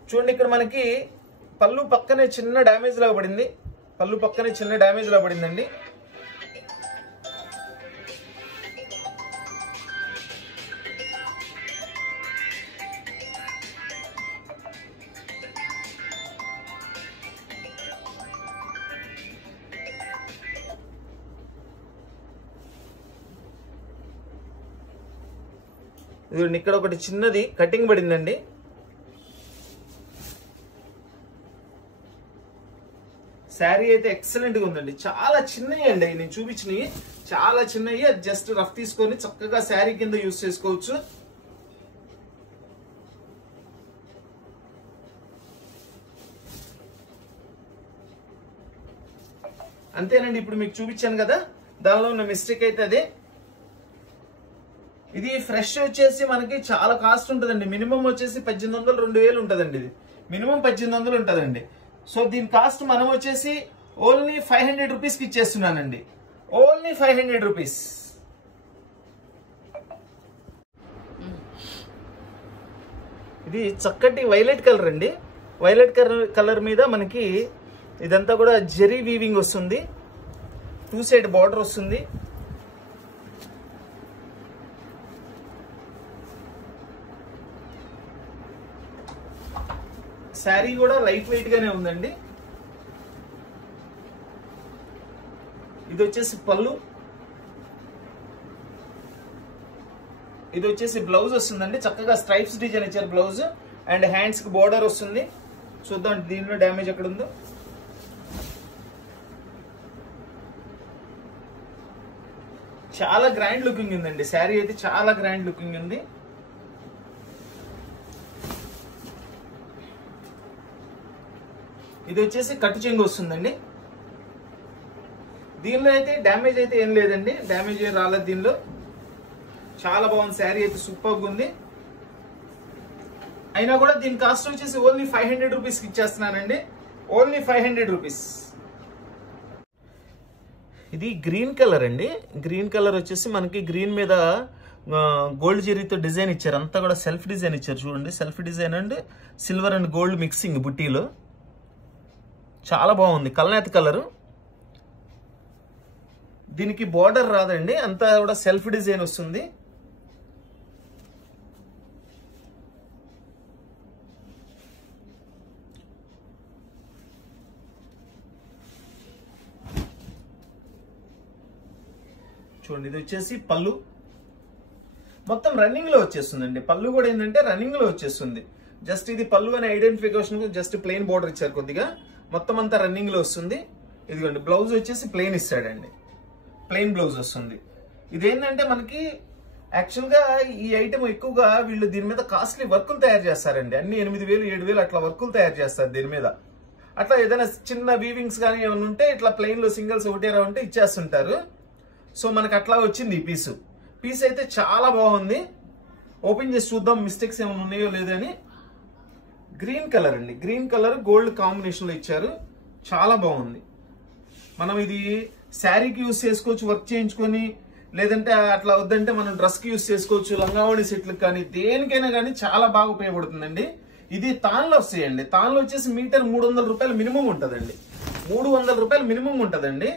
చూడండి, ఇక్కడ మనకి పళ్ళు పక్కనే చిన్న డ్యామేజ్ లా పడింది. పళ్ళు పక్కనే చిన్న డ్యామేజ్ లా పడిందండి. ఇది ఇక్కడ ఒకటి చిన్నది కటింగ్ పడిందండి. శారీ అయితే ఎక్సలెంట్ గా ఉందండి. చాలా చిన్నవి అండి నేను చూపించినవి, చాలా చిన్నవి. అది జస్ట్ రఫ్ తీసుకొని చక్కగా శారీ కింద యూజ్ చేసుకోవచ్చు. అంతేనండి. ఇప్పుడు మీకు చూపించాను కదా, దానిలో ఉన్న మిస్టేక్ అయితే అదే. ఇది ఫ్రెష్ వచ్చేసి మనకి చాలా కాస్ట్ ఉంటుందండి. మినిమం వచ్చేసి 1800 2000 ఉంటుందండి. ఇది మినిమం 1800 ఉంటుందండి. సో దీని కాస్ట్ మనం వచ్చేసి ఓన్లీ 500 రూపీస్కి ఇచ్చేస్తున్నానండి. Only 500 rupees. ఇది చక్కటి వైలెట్ కలర్ అండి. వైలెట్ కలర్ మీద మనకి ఇదంతా కూడా జెరీ వీవింగ్ వస్తుంది. 2 సైడ్ బార్డర్ వస్తుంది. శారీ కూడా లైట్ వెయిట్ గానే ఉందండి. ఇది వచ్చేసి పళ్ళు. ఇది వచ్చేసి బ్లౌజ్ వస్తుందండి. చక్కగా స్ట్రైప్స్ డిజైన్ ఇచ్చారు బ్లౌజ్. అండ్ హ్యాండ్స్ కి బోర్డర్ వస్తుంది. చూద్దాం దీనిలో డ్యామేజ్ ఎక్కడ ఉందో. చాలా గ్రాండ్ లుకింగ్ ఉందండి. శారీ అయితే చాలా గ్రాండ్ లుకింగ్ ఉంది. ఇది వచ్చేసి కట్టు చెంగు వస్తుందండి. దీనిలో అయితే డ్యామేజ్ అయితే ఏం లేదండి, డ్యామేజ్ ఏం రాలేదు దీనిలో. చాలా బాగుంది. శారీ అయితే సూపర్గా ఉంది. అయినా కూడా దీని కాస్ట్ వచ్చేసి ఓన్లీ 500 రూపీస్కి ఇచ్చేస్తున్నానండి. Only 500 rupees. ఇది గ్రీన్ కలర్ అండి. గ్రీన్ కలర్ వచ్చేసి మనకి గ్రీన్ మీద గోల్డ్ జెరీతో డిజైన్ ఇచ్చారు. అంతా కూడా సెల్ఫ్ డిజైన్ ఇచ్చారు చూడండి. Self design and silver and gold mixing బుట్టీలో చాలా బాగుంది. కల్నేత కలరు. దీనికి బోర్డర్ రాదండి, అంతా కూడా సెల్ఫ్ డిజైన్ వస్తుంది. చూడండి, ఇది వచ్చేసి పళ్ళు. మొత్తం రన్నింగ్ లో వచ్చేస్తుందండి. పళ్ళు కూడా ఏంటంటే రన్నింగ్ లో వచ్చేస్తుంది. జస్ట్ ఇది పళ్ళు అనే ఐడెంటిఫికేషన్ జస్ట్ ప్లెయిన్ బోర్డర్ ఇచ్చారు కొద్దిగా. మొత్తం అంతా రన్నింగ్ లో వస్తుంది. ఇదిగోండి, బ్లౌజ్ వచ్చేసి ప్లెయిన్ ఇస్తాడండి. ప్లెయిన్ బ్లౌజ్ వస్తుంది. ఇదేంటంటే మనకి యాక్చువల్ గా ఈ ఐటమ్ ఎక్కువగా వీళ్ళు దీని మీద కాస్ట్లీ వర్కులు తయారు చేస్తారండి. అన్ని 8,000 7,000 అట్లా వర్కులు తయారు చేస్తారు దీని మీద. అట్లా ఏదైనా చిన్న వీవింగ్స్ కానీ ఏమైనా ఉంటే ఇట్లా ప్లెయిన్ లో సింగిల్స్ ఒకటేరా ఉంటే ఇచ్చేస్తుంటారు. సో మనకు అట్లా వచ్చింది ఈ పీసు. పీస్ అయితే చాలా బాగుంది. ఓపెన్ చేసి చూద్దాం మిస్టేక్స్ ఏమైనా ఉన్నాయో లేదని. గ్రీన్ కలర్ అండి. గ్రీన్ కలర్ గోల్డ్ కాంబినేషన్ లో ఇచ్చారు. చాలా బాగుంది. మనం ఇది శారీకి యూజ్ చేసుకోవచ్చు, వర్క్ చేయించుకొని, లేదంటే అట్లా వద్దంటే మనం డ్రెస్ కి యూజ్ చేసుకోవచ్చు, లంగావణి సెట్లకు కానీ దేనికైనా కానీ చాలా బాగా ఉపయోగపడుతుందండి. ఇది తాన్లో వస్తాయండి. తాన్లో వచ్చేసి మీటర్ 300 రూపాయలు మినిమం ఉంటుందండి. 300 రూపాయలు మినిమం ఉంటుందండి.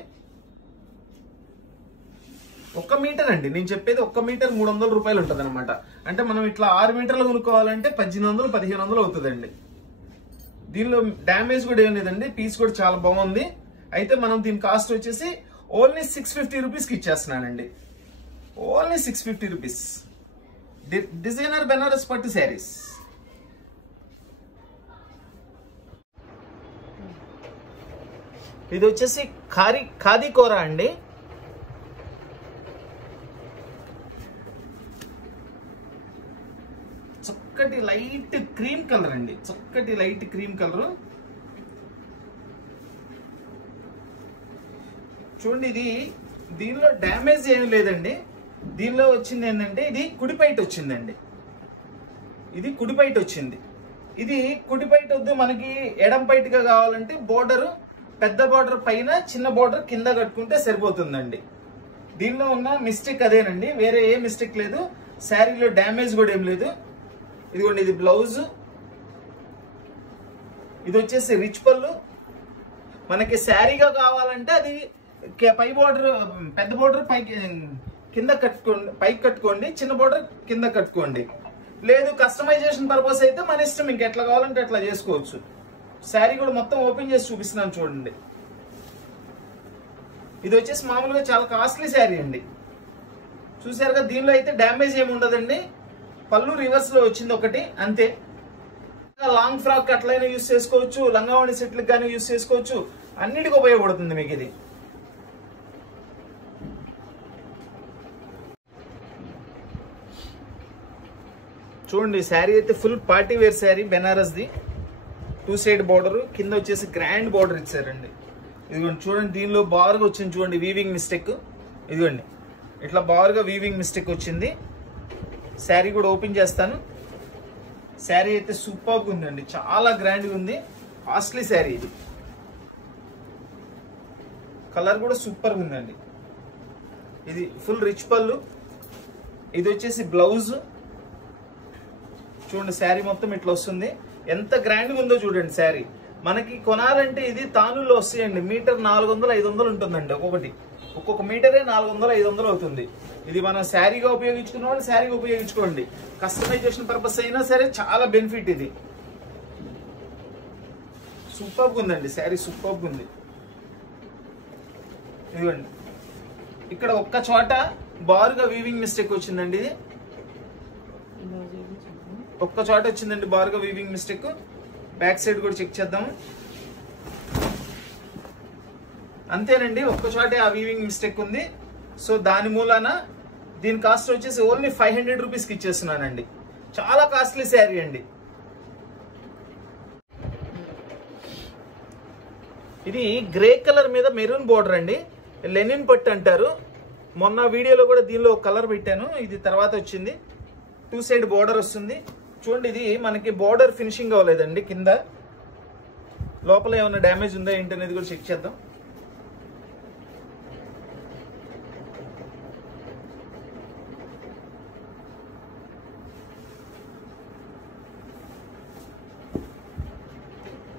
1 మీటర్ అండి నేను చెప్పేది. 1 మీటర్ 300 రూపాయలు ఉంటుంది అనమాట. అంటే మనం ఇట్లా 6 మీటర్లు కొనుక్కోవాలంటే 1800 1500 అవుతుందండి. దీనిలో డ్యామేజ్ కూడా ఏం లేదండి. పీస్ కూడా చాలా బాగుంది. అయితే మనం దీని కాస్ట్ వచ్చేసి ఓన్లీ 650 రూపీస్కి ఇచ్చేస్తున్నానండి. Only 650 rupees. Designer Banaras pattu saris. ఇది వచ్చేసి ఖాదీ కూర అండి. చక్కటి లైట్ క్రీమ్ కలర్ అండి. చక్కటి లైట్ క్రీమ్ కలర్. చూడండి, ఇది దీనిలో డ్యామేజ్ ఏమి లేదండి. దీనిలో వచ్చింది ఏంటంటే ఇది కుడిపైట వచ్చిందండి. ఇది కుడిపైట వచ్చింది. ఇది కుడిపైట వద్దు, మనకి ఎడం పైటగా కావాలంటే బోర్డర్ పెద్ద బోర్డర్ పైన చిన్న బోర్డర్ కింద కట్టుకుంటే సరిపోతుందండి. దీనిలో ఉన్న మిస్టేక్ అదేనండి, వేరే ఏ మిస్టేక్ లేదు. శారీలో డ్యామేజ్ కూడా ఏం లేదు. ఇదిగోండి, ఇది బ్లౌజ్. ఇది వచ్చేసి రిచ్ పళ్ళు. మనకి శారీగా కావాలంటే అది పై బోర్డర్ పెద్ద బోర్డర్ పైకి కింద కట్టుకోండి, పైకి కట్టుకోండి, చిన్న బోర్డర్ కింద కట్టుకోండి. లేదు కస్టమైజేషన్ పర్పస్ అయితే మన ఇష్టం, ఇంక ఎట్లా కావాలంటే అట్లా చేసుకోవచ్చు. శారీ కూడా మొత్తం ఓపెన్ చేసి చూపిస్తున్నాను చూడండి. ఇది వచ్చేసి మామూలుగా చాలా కాస్ట్లీ శారీ అండి. చూసారుగా, దీనిలో అయితే డ్యామేజ్ ఏమి ఉండదండి. పళ్ళు రివర్స్ లో వచ్చింది ఒకటి అంతే. లాంగ్ ఫ్రాక్ అట్లయినా యూజ్ చేసుకోవచ్చు, లంగావణి సెట్లకు కానీ యూజ్ చేసుకోవచ్చు. అన్నిటికీ ఉపయోగపడుతుంది మీకు ఇది. చూడండి, శారీ అయితే full party wear sari, Banaras ది. 2 సైడ్ బోర్డర్, కింద వచ్చేసి గ్రాండ్ బోర్డర్ ఇచ్చారండి. ఇదిగోండి చూడండి, దీనిలో బారుగా వచ్చింది చూడండి వీవింగ్ మిస్టేక్. ఇదిగోండి ఇట్లా బారుగా వీవింగ్ మిస్టేక్ వచ్చింది. శారీ కూడా ఓపెన్ చేస్తాను. శారీ అయితే సూపర్గా ఉందండి, చాలా గ్రాండ్గా ఉంది. కాస్ట్లీ శారీ ఇది. కలర్ కూడా సూపర్గా ఉందండి. ఇది ఫుల్ రిచ్ పళ్ళు. ఇది వచ్చేసి బ్లౌజ్. చూడండి, శారీ మొత్తం ఇట్లా వస్తుంది. ఎంత గ్రాండ్గా ఉందో చూడండి శారీ. మనకి కొనాలంటే ఇది తానుల్లో వస్తాయండి. మీటర్ 400-500 ఉంటుందండి. ఒక్కొక్క మీటరే 400-500 అవుతుంది. ఇది మనం శారీగా ఉపయోగించుకున్న వాళ్ళు శారీగా ఉపయోగించుకోండి. కస్టమైజేషన్ పర్పస్ అయినా సరే చాలా బెనిఫిట్ ఇది. సూపర్గా ఉందండి శారీ, సూపర్గా ఉంది. ఇదిగోండి, ఇక్కడ ఒక్క చోట బారుగా వీవింగ్ మిస్టేక్ వచ్చిందండి. ఇది ఒక్క చోట వచ్చిందండి బారుగా వీవింగ్ మిస్టేక్. బ్యాక్ సైడ్ కూడా చెక్ చేద్దాం. అంతేనండి, ఒక్క చోటే ఆ వీవింగ్ మిస్టేక్ ఉంది. సో దాని మూలాన దీని కాస్ట్ వచ్చేసి ఓన్లీ 500 రూపీస్కి ఇచ్చేస్తున్నానండి. చాలా కాస్ట్లీ శారీ అండి. ఇది గ్రే కలర్ మీద మెరూన్ బోర్డర్ అండి. లెనిన్ పట్టు అంటారు. మొన్న వీడియోలో కూడా దీనిలో కలర్ పెట్టాను. ఇది తర్వాత వచ్చింది. 2 సైడ్ బోర్డర్ వస్తుంది. చూడండి, ఇది మనకి బోర్డర్ ఫినిషింగ్ అవ్వలేదండి. కింద లోపల ఏమైనా డ్యామేజ్ ఉందా ఏంటి అనేది కూడా చెక్ చేద్దాం.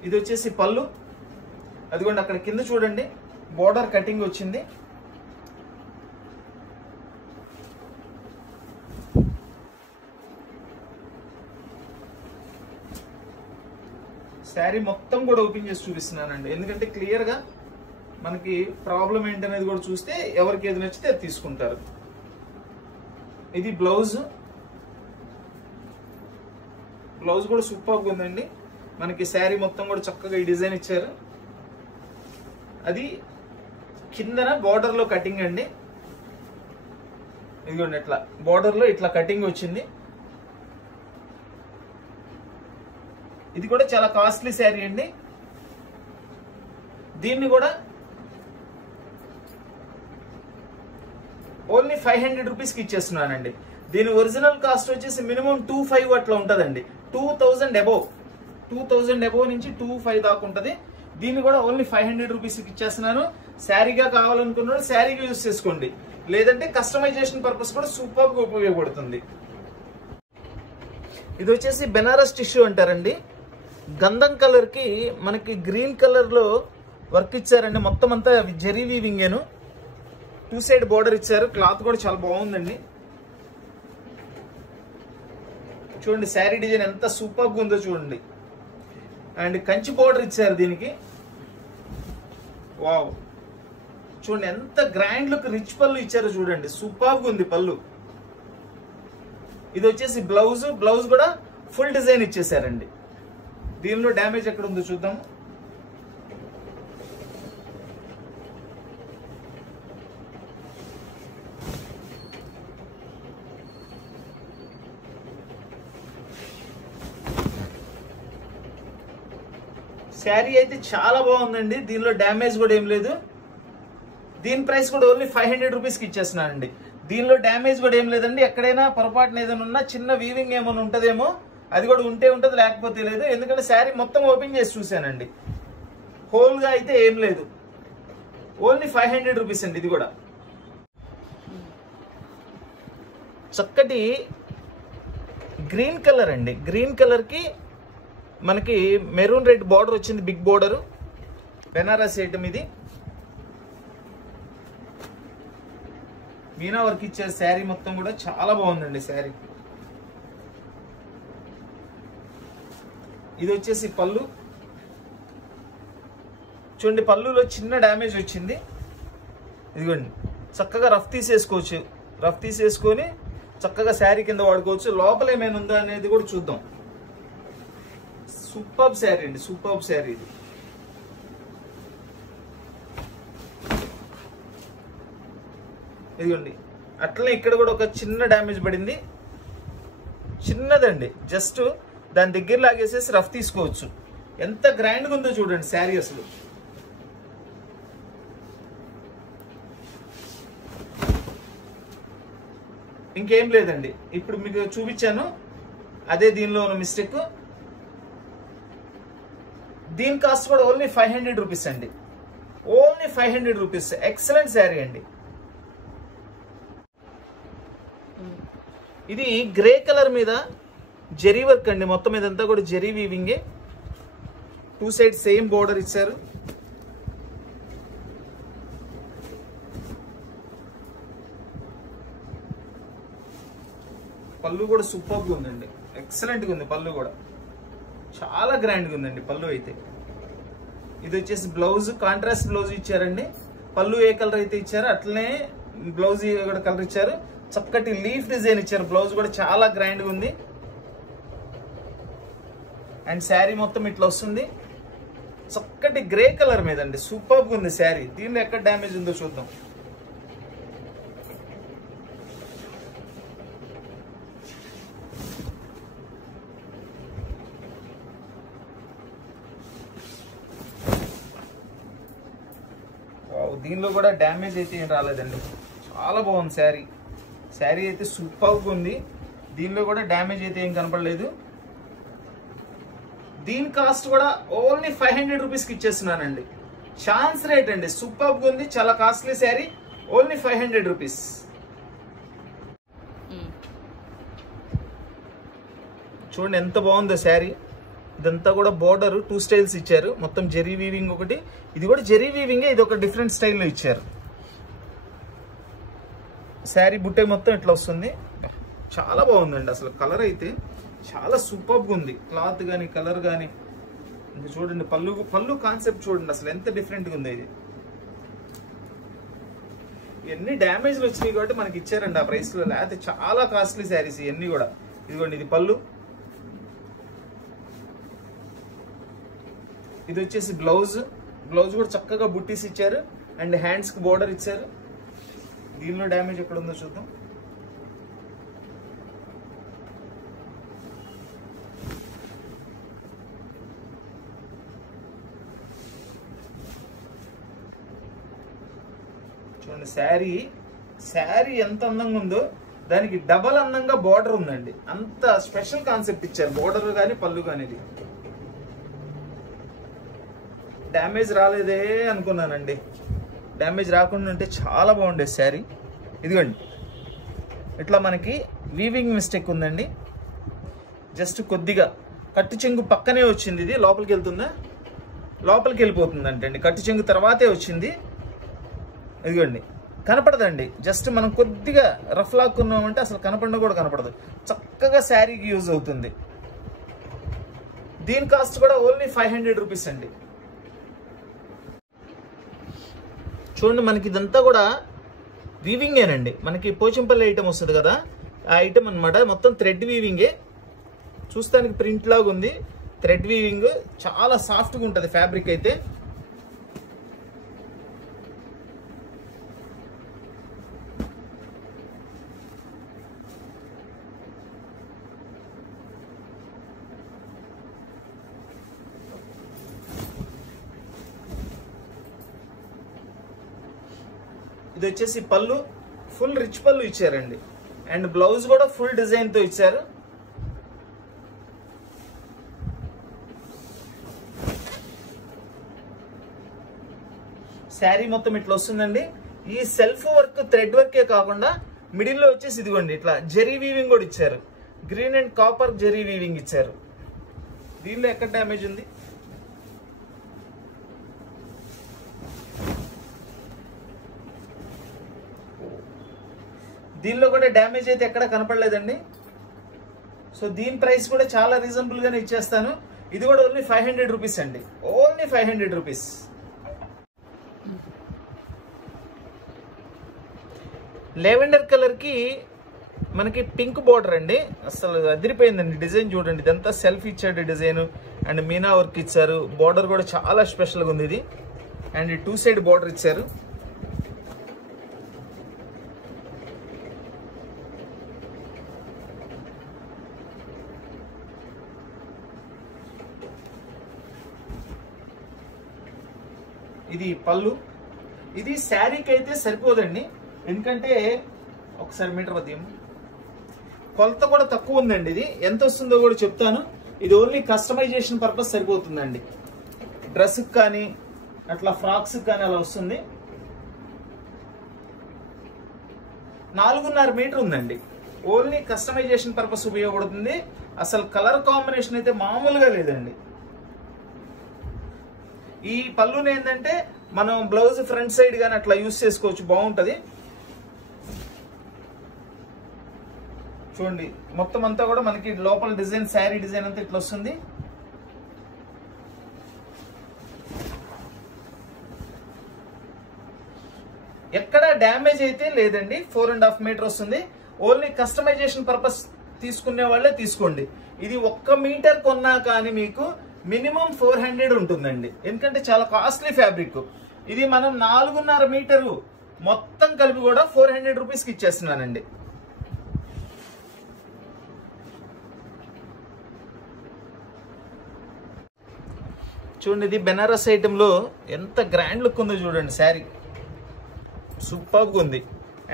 ఇది వచ్చేసి పళ్ళు, అదిగోండి అక్కడ కింద చూడండి బోర్డర్ కటింగ్ వచ్చింది. శారీ మొత్తం కూడా ఓపెన్ చేసి చూపిస్తున్నానండి, ఎందుకంటే క్లియర్ గా మనకి ప్రాబ్లం ఏంటనేది కూడా చూస్తే ఎవరికి ఏది నచ్చితే అది తీసుకుంటారు. ఇది బ్లౌజ్, బ్లౌజ్ కూడా సూపర్ గా ఉందండి. మనకి శారీ మొత్తం కూడా చక్కగా ఈ డిజైన్ ఇచ్చారు. అది కిందన బోర్డర్ లో కటింగ్ అండి, ఇదిగోండి ఇట్లా బోర్డర్ లో ఇట్లా కటింగ్ వచ్చింది. ఇది కూడా చాలా కాస్ట్లీ శారీ అండి. దీన్ని కూడా ఓన్లీ 500 రూపీస్కి ఇచ్చేస్తున్నానండి. దీని ఒరిజినల్ కాస్ట్ వచ్చేసి మినిమం 2500 అట్లా ఉంటుందండి. 2000 అబోవ్, 2000 అబోవ్ నుంచి 2500 దాకా ఉంటుంది. దీన్ని కూడా ఓన్లీ 500 రూపీస్కి ఇచ్చేస్తున్నాను. శారీగా కావాలనుకున్నాడు శారీగా యూజ్ చేసుకోండి, లేదంటే కస్టమైజేషన్ పర్పస్ కూడా సూపర్ గా ఉపయోగపడుతుంది. ఇది వచ్చేసి బెనారస్ టిష్యూ అంటారండి. గంధం కలర్ కి మనకి గ్రీన్ కలర్ లో వర్క్ ఇచ్చారండి. మొత్తం అంతా జెరీ వీవింగేను. 2 సైడ్ బోర్డర్ ఇచ్చారు. క్లాత్ కూడా చాలా బాగుందండి. చూడండి శారీ డిజైన్ ఎంత సూపర్ గా ఉందో చూడండి. అండ్ కంచి బోర్డర్ ఇచ్చారు దీనికి. వావ్, చూడండి ఎంత గ్రాండ్ లుక్, రిచ్ పళ్ళు ఇచ్చారో చూడండి, సూపర్ గా ఉంది పళ్ళు. ఇది వచ్చేసి బ్లౌజ్, బ్లౌజ్ కూడా ఫుల్ డిజైన్ ఇచ్చేసారండి. దీనిలో డ్యామేజ్ ఎక్కడ ఉందో చూద్దాం. శారీ అయితే చాలా బాగుందండి, దీనిలో డ్యామేజ్ కూడా ఏం లేదు. దీని ప్రైస్ కూడా ఓన్లీ 500 రూపీస్కి ఇచ్చేస్తున్నానండి. దీనిలో డ్యామేజ్ కూడా ఏం లేదండి. ఎక్కడైనా పొరపాటున ఏదైనా ఉన్నా చిన్న వీవింగ్ ఏమైనా ఉంటుందేమో, అది కూడా ఉంటే ఉంటుంది, లేకపోతే లేదు. ఎందుకంటే శారీ మొత్తం ఓపెన్ చేసి చూశానండి, హోల్ గా అయితే ఏం లేదు. ఓన్లీ 500 రూపీస్ అండి. ఇది కూడా చక్కటి గ్రీన్ కలర్ అండి. గ్రీన్ కలర్ కి మనకి మెరూన్ రెడ్ బార్డర్ వచ్చింది, బిగ్ బార్డర్. బెనారస్ ఐటమ్ ఇది. మీనా వర్క్ ఇచ్చారు. శారీ మొత్తం కూడా చాలా బాగుందండి శారీ. ఇది వచ్చేసి పళ్ళు. చూడండి పళ్ళులో చిన్న డ్యామేజ్ వచ్చింది. ఇదిగోండి చక్కగా రఫ్ తీసేసుకోవచ్చు. రఫ్ తీసేసుకొని చక్కగా శారీ కింద వాడుకోవచ్చు. లోపల ఏమైనా ఉందా అనేది కూడా చూద్దాం. సూపర్ శారీ అండి, సూపర్ శారీ ఇది. ఇదిగోండి అట్లనే ఇక్కడ కూడా ఒక చిన్న డ్యామేజ్ పడింది, చిన్నదండి. జస్ట్ దాని దగ్గర లాగేసేసి రఫ్ తీసుకోవచ్చు. ఎంత గ్రాండ్ గా ఉందో చూడండి శారీ అసలు. ఇంకేం లేదండి, ఇప్పుడు మీకు చూపించాను అదే దీనిలో ఉన్న మిస్టేక్. దీని కాస్ట్ కూడా ఓన్లీ 500 రూపీస్ అండి. Only 500 rupees. ఎక్సలెంట్ శారీ అండి. ఇది గ్రే కలర్ మీద జెరీ వర్క్ అండి. మొత్తం ఇదంతా కూడా జెరీ వీవింగే. 2 సైడ్ సేమ్ బోర్డర్ ఇచ్చారు. పళ్ళు కూడా సూపర్ గా ఉందండి, ఎక్సలెంట్ గా ఉంది. పళ్ళు కూడా చాలా గ్రాండ్ గా ఉందండి పళ్ళు అయితే. ఇది వచ్చేసి బ్లౌజ్, కాంట్రాస్ట్ బ్లౌజ్ ఇచ్చారండి. పళ్ళు ఏ కలర్ అయితే ఇచ్చారో అట్లనే బ్లౌజ్ కూడా కలర్ ఇచ్చారు. చక్కటి లీఫ్ డిజైన్ ఇచ్చారు. బ్లౌజ్ కూడా చాలా గ్రాండ్ గా ఉంది. అండ్ శారీ మొత్తం ఇట్లా వస్తుంది. చక్కటి గ్రే కలర్ మీద అండి, సూపర్ గా ఉంది శారీ. దీనిలో ఎక్కడ డ్యామేజ్ ఉందో చూద్దాం. దీనిలో కూడా డ్యామేజ్ అయితే ఏం రాలేదండి, చాలా బాగుంది శారీ. శారీ అయితే సూపర్గా ఉంది. దీనిలో కూడా డ్యామేజ్ అయితే ఏం కనపడలేదు. దీని కాస్ట్ కూడా ఓన్లీ 500 రూపీస్కి ఇచ్చేస్తున్నానండి. ఛాన్స్ రేట్ అండి, సూపర్గా ఉంది. చాలా కాస్ట్లీ శారీ, ఓన్లీ 500 రూపీస్. చూడండి ఎంత బాగుందో శారీ. ఇదంతా కూడా బోర్డర్ 2 స్టైల్స్ ఇచ్చారు. మొత్తం జెరీ వీవింగ్ ఒకటి, ఇది కూడా జెరీ వీవింగే, ఇది ఒక డిఫరెంట్ స్టైల్లో ఇచ్చారు. శారీ బుట్టే మొత్తం ఇట్లా వస్తుంది. చాలా బాగుందండి. అసలు కలర్ అయితే చాలా సూపర్గా ఉంది. క్లాత్ కానీ కలర్ కానీ ఇంకా చూడండి. పళ్ళు కాన్సెప్ట్ చూడండి అసలు ఎంత డిఫరెంట్గా ఉంది. ఇది ఎన్ని డ్యామేజ్లు వచ్చినాయి కాబట్టి మనకి ఇచ్చారండి ఆ ప్రైస్లో. లేకపోతే చాలా కాస్ట్లీ శారీస్ ఇవన్నీ కూడా. ఇదిగోండి ఇది పళ్ళు, ఇది వచ్చేసి బ్లౌజ్ కూడా చక్కగా బుట్టీస్ ఇచ్చారు అండ్ హ్యాండ్స్ కి బోర్డర్ ఇచ్చారు. దీనిలో డ్యామేజ్ ఎక్కడ ఉందో చూద్దాం. చూడండి శారీ ఎంత అందంగా ఉందో దానికి డబల్ అందంగా బోర్డర్ ఉందండి. అంత స్పెషల్ కాన్సెప్ట్ ఇచ్చారు బోర్డర్ కానీ పళ్ళు కానీ. ఇది డ్యామేజ్ రాలేదే అనుకున్నానండి. డ్యామేజ్ రాకుండా ఉంటే చాలా బాగుండేది శారీ. ఇదిగోండి ఇట్లా మనకి వీవింగ్ మిస్టేక్ ఉందండి. జస్ట్ కొద్దిగా కట్టు చెంగు పక్కనే వచ్చింది. ఇది లోపలికి వెళ్తుందా? లోపలికి వెళ్ళిపోతుందంటే అండి. కట్టు చెంగు తర్వాతే వచ్చింది. ఇదిగోండి కనపడదండి. జస్ట్ మనం కొద్దిగా రఫ్ లాక్కున్నామంటే అసలు కనపడినా కూడా కనపడదు. చక్కగా శారీకి యూజ్ అవుతుంది. దీని కాస్ట్ కూడా ఓన్లీ 500 రూపీస్ అండి. చూడండి మనకి ఇదంతా కూడా వీవింగేనండి. మనకి పోచంపల్లి ఐటమ్ వస్తుంది కదా, ఆ ఐటమ్ అనమాట. మొత్తం థ్రెడ్ వీవింగే. చూస్తానికి ప్రింట్ లాగా ఉంది. థ్రెడ్ వీవింగ్ చాలా సాఫ్ట్గా ఉంటుంది ఫ్యాబ్రిక్ అయితే. ఇది వచ్చేసి పళ్ళు, ఫుల్ రిచ్ పళ్ళు ఇచ్చారండి. అండ్ బ్లౌజ్ కూడా ఫుల్ డిజైన్ తో ఇచ్చారు. శారీ మొత్తం ఇట్లా వస్తుందండి. ఈ సెల్ఫ్ వర్క్ థ్రెడ్ వర్కే కాకుండా మిడిల్ లో వచ్చేసి ఇదిగోండి ఇట్లా జెరీ వీవింగ్ కూడా ఇచ్చారు. Green and copper zari weaving ఇచ్చారు. దీనిలో ఎక్కడ డ్యామేజ్ ఉంది? దీనిలో కూడా డ్యామేజ్ అయితే ఎక్కడ కనపడలేదండి. సో దీని ప్రైస్ కూడా చాలా రీజనబుల్ గానే ఇచ్చేస్తాను. ఇది కూడా ఓన్లీ 500 రూపీస్ అండి. Only 500 rupees. లెవెండర్ కలర్ కి మనకి పింక్ బోర్డర్ అండి. అసలు అదిరిపోయిందండి. డిజైన్ చూడండి. ఇదంతా సెల్ఫ్ ఇచ్చాడు డిజైన్ అండ్ మీనా వర్క్ ఇచ్చారు. బోర్డర్ కూడా చాలా స్పెషల్గా ఉంది ఇది. అండ్ 2 సైడ్ బోర్డర్ ఇచ్చారు. ఇది పళ్ళు. ఇది శారీకి అయితే సరిపోదండి. ఎందుకంటే ఒకసారి మీటర్ వద్దాం. కొలత కూడా తక్కువ ఉందండి. ఇది ఎంత వస్తుందో కూడా చెప్తాను. ఇది ఓన్లీ కస్టమైజేషన్ పర్పస్ సరిపోతుందండి. డ్రెస్కి కానీ అట్లా ఫ్రాక్స్ కానీ అలా వస్తుంది. 4.5 మీటర్ ఉందండి. ఓన్లీ కస్టమైజేషన్ పర్పస్ ఉపయోగపడుతుంది. అసలు కలర్ కాంబినేషన్ అయితే మామూలుగా లేదండి. ఈ పళ్ళుని ఏంటంటే మనం బ్లౌజ్ ఫ్రంట్ సైడ్ గానీ అట్లా యూజ్ చేసుకోవచ్చు. బాగుంటది. చూడండి మొత్తం అంతా కూడా మనకి లోపల డిజైన్, శారీ డిజైన్ అంతా ఇట్లా వస్తుంది. ఎక్కడ డ్యామేజ్ అయితే లేదండి. 4.5 మీటర్ వస్తుంది. ఓన్లీ కస్టమైజేషన్ పర్పస్ తీసుకునే వాళ్ళే తీసుకోండి. ఇది 1 మీటర్ కొన్నా కానీ మీకు మినిమం 400 ఉంటుందండి. ఎందుకంటే చాలా కాస్ట్లీ ఫ్యాబ్రిక్. ఇది మనం 4.5 మీటరు మొత్తం కలిపి కూడా 400 రూపీస్కి ఇచ్చేస్తున్నానండి. చూడండి ఇది బెనారస్ ఐటెంలో ఎంత గ్రాండ్ లుక్ ఉందో చూడండి. శారీ సూపర్గా ఉంది.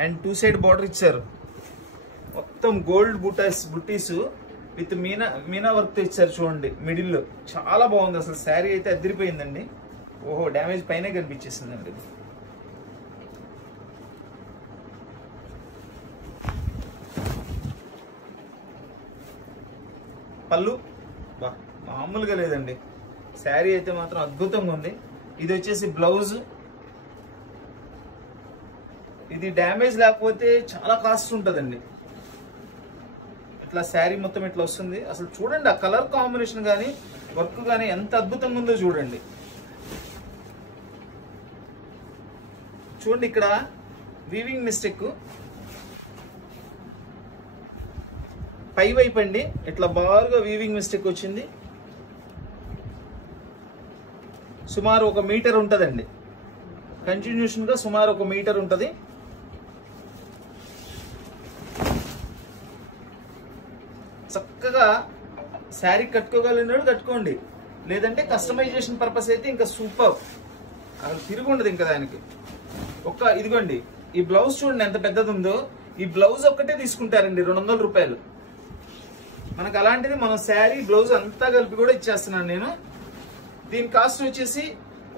అండ్ 2 సైడ్ బార్డర్ ఇచ్చారు. మొత్తం gold buttis with Meena work తో ఇచ్చారు. చూడండి మిడిల్ చాలా బాగుంది. అసలు శారీ అయితే అదిరిపోయిందండి. ఓహో డ్యామేజ్ పైనే కనిపించేసిందండి. పళ్ళు మామూలుగా లేదండి. శారీ అయితే మాత్రం అద్భుతంగా ఉంది. ఇది వచ్చేసి బ్లౌజ్. ఇది డ్యామేజ్ లేకపోతే చాలా కాస్ట్ ఉంటుందండి. ఇట్లా శారీ మొత్తం ఇట్లా వస్తుంది. అసలు చూడండి ఆ కలర్ కాంబినేషన్ కానీ వర్క్ కానీ ఎంత అద్భుతంగా ఉందో చూడండి. చూడండి ఇక్కడ వీవింగ్ మిస్టేక్ పై వైపు అండి, ఇట్లా బాగా వీవింగ్ మిస్టేక్ వచ్చింది. సుమారు 1 మీటర్ ఉంటుందండి. కంటిన్యూషన్ గా సుమారు 1 మీటర్ ఉంటుంది. చక్కగా శారీ కట్టుకోగలిగినాడు కట్టుకోండి, లేదంటే కస్టమైజేషన్ పర్పస్ అయితే ఇంకా సూపర్, అసలు తిరిగి ఉండదు ఇంకా దానికి. ఇదిగోండి ఈ బ్లౌజ్ చూడండి ఎంత పెద్దది ఉందో. ఈ బ్లౌజ్ ఒక్కటే తీసుకుంటారండి 200 రూపాయలు. మనకు అలాంటిది మనం శారీ బ్లౌజ్ అంతా కలిపి కూడా ఇచ్చేస్తున్నాను నేను. దీని కాస్ట్ వచ్చేసి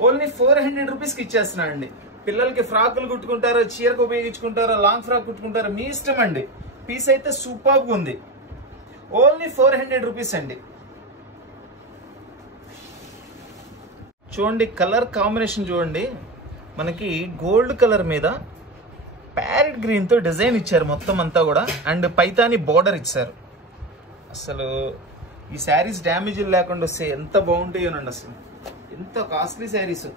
ఓన్లీ 400 రూపీస్కి ఇచ్చేస్తున్నాను అండి. పిల్లలకి ఫ్రాకులు కుట్టుకుంటారో, చీరకు ఉపయోగించుకుంటారో, లాంగ్ ఫ్రాక్ కుట్టుకుంటారో మీ ఇష్టం అండి. పీస్ అయితే సూపర్గా ఉంది. ఓన్లీ 400 రూపీస్ అండి. చూడండి కలర్ కాంబినేషన్ చూడండి. మనకి గోల్డ్ కలర్ మీద ప్యారెట్ గ్రీన్ తో డిజైన్ ఇచ్చారు మొత్తం అంతా కూడా. అండ్ పైతాని బోర్డర్ ఇచ్చారు. అసలు ఈ శారీస్ డ్యామేజ్ లేకుండా వస్తే ఎంత బాగుంటాయోనండి. అసలు ఎంత కాస్ట్లీ శారీస్.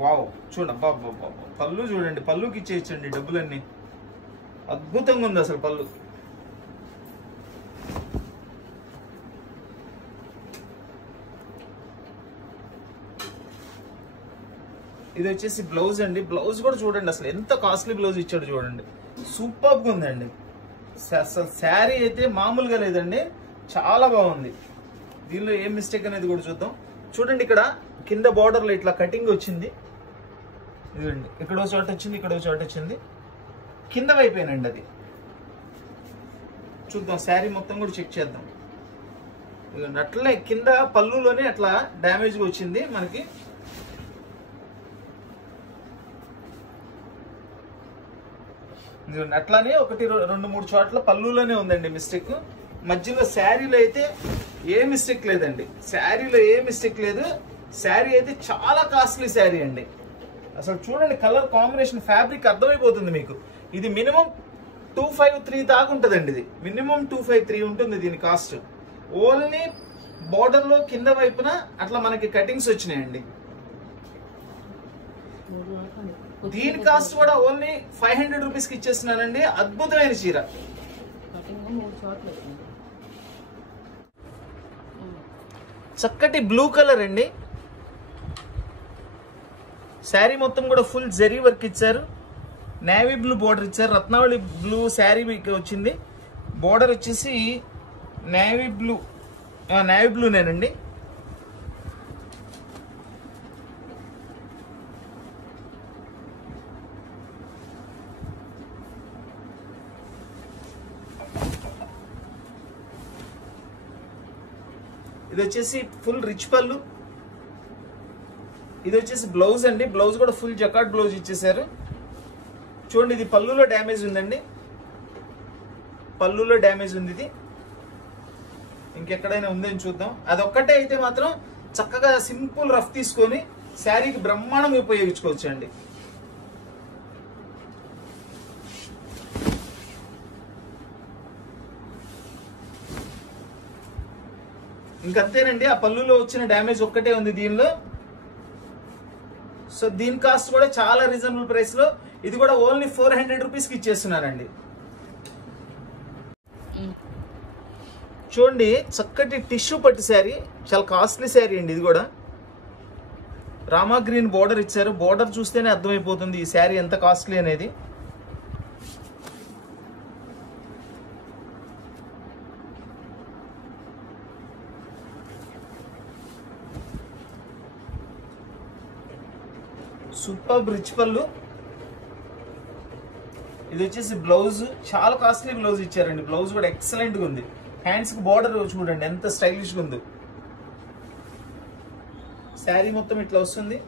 వావ్ చూడండి, అబ్బా పళ్ళు చూడండి, పళ్ళుకి ఇచ్చేయచ్చండి డబ్బులన్నీ. అద్భుతంగా ఉంది అసలు పళ్ళు. ఇది వచ్చేసి బ్లౌజ్ అండి. బ్లౌజ్ కూడా చూడండి అసలు ఎంత కాస్ట్లీ బ్లౌజ్ ఇచ్చాడు చూడండి. సూపర్గా ఉందండి. అసలు శారీ అయితే మామూలుగా లేదండి, చాలా బాగుంది. దీనిలో ఏం మిస్టేక్ అనేది కూడా చూద్దాం. చూడండి ఇక్కడ కింద బార్డర్లో ఇట్లా కటింగ్ వచ్చింది. ఇదండి ఇక్కడో చోట వచ్చింది, ఇక్కడో చోట వచ్చింది, కింద వైపేనండి అది. చూద్దాం శారీ మొత్తం కూడా చెక్ చేద్దాం. ఇదండి అట్లనే కింద పళ్ళులోనే అట్లా డ్యామేజ్గా వచ్చింది మనకి. అట్లానే 1-2-3 చోట్ల పళ్ళులోనే ఉందండి మిస్టేక్. మధ్యలో శారీలో అయితే ఏ మిస్టేక్ లేదండి. శారీలో ఏ మిస్టేక్ లేదు. శారీ అయితే చాలా కాస్ట్లీ శారీ అండి. అసలు చూడండి కలర్ కాంబినేషన్, ఫ్యాబ్రిక్ అర్థమైపోతుంది మీకు. ఇది మినిమం 253 దాకా ఉంటుందండి. ఇది మినిమం 253 ఉంటుంది దీని కాస్ట్. ఓన్లీ బార్డర్ లో కింద వైపున అట్లా మనకి కటింగ్స్ వచ్చినాయండి. దీని కాస్ట్ కూడా ఓన్లీ 500 రూపీస్కి ఇచ్చేస్తున్నానండి. అద్భుతమైన చీర. చక్కటి బ్లూ కలర్ అండి. శారీ మొత్తం కూడా ఫుల్ జరీ వర్క్ ఇచ్చారు. నేవీ బ్లూ బోర్డర్ ఇచ్చారు. రత్నావళి బ్లూ శారీ వచ్చింది. బోర్డర్ వచ్చేసి నేవీ బ్లూనేనండి. ఇది వచ్చేసి ఫుల్ రిచ్ పళ్ళు. ఇది వచ్చేసి బ్లౌజ్ అండి. బ్లౌజ్ కూడా ఫుల్ జకాట్ బ్లౌజ్ ఇచ్చేసారు. చూడండి ఇది పళ్ళులో డ్యామేజ్ ఉందండి. పళ్ళులో డ్యామేజ్ ఉంది. ఇది ఇంకెక్కడైనా ఉందని చూద్దాం. అదొక్కటే అయితే మాత్రం చక్కగా సింపుల్ రఫ్ తీసుకొని శారీకి బ్రహ్మాండంగా ఉపయోగించుకోవచ్చు అండి. ఇంకంతేనండి. ఆ పళ్ళులో వచ్చిన డ్యామేజ్ ఒక్కటే ఉంది దీనిలో. సో దీని కాస్ట్ కూడా చాలా రీజనబుల్ ప్రైస్ లో. ఇది కూడా ఓన్లీ 400 రూపీస్కి ఇచ్చేస్తున్నానండి. చూడండి చక్కటి టిష్యూ పట్టు శారీ, చాలా కాస్ట్లీ శారీ అండి. ఇది కూడా రామా గ్రీన్ బోర్డర్ ఇచ్చారు. బోర్డర్ చూస్తేనే అర్థమైపోతుంది ఈ శారీ ఎంత కాస్ట్లీ అనేది. Super rich pallu. ఇది వచ్చేసి బ్లౌజ్, చాలా కాస్ట్లీ బ్లౌజ్ ఇచ్చారండి. బ్లౌజ్ కూడా ఎక్సలెంట్ గా ఉంది. హ్యాండ్స్ కి బోర్డర్ చూడండి ఎంత స్టైలిష్ గా ఉంది. శారీ మొత్తం ఇట్లా వస్తుంది.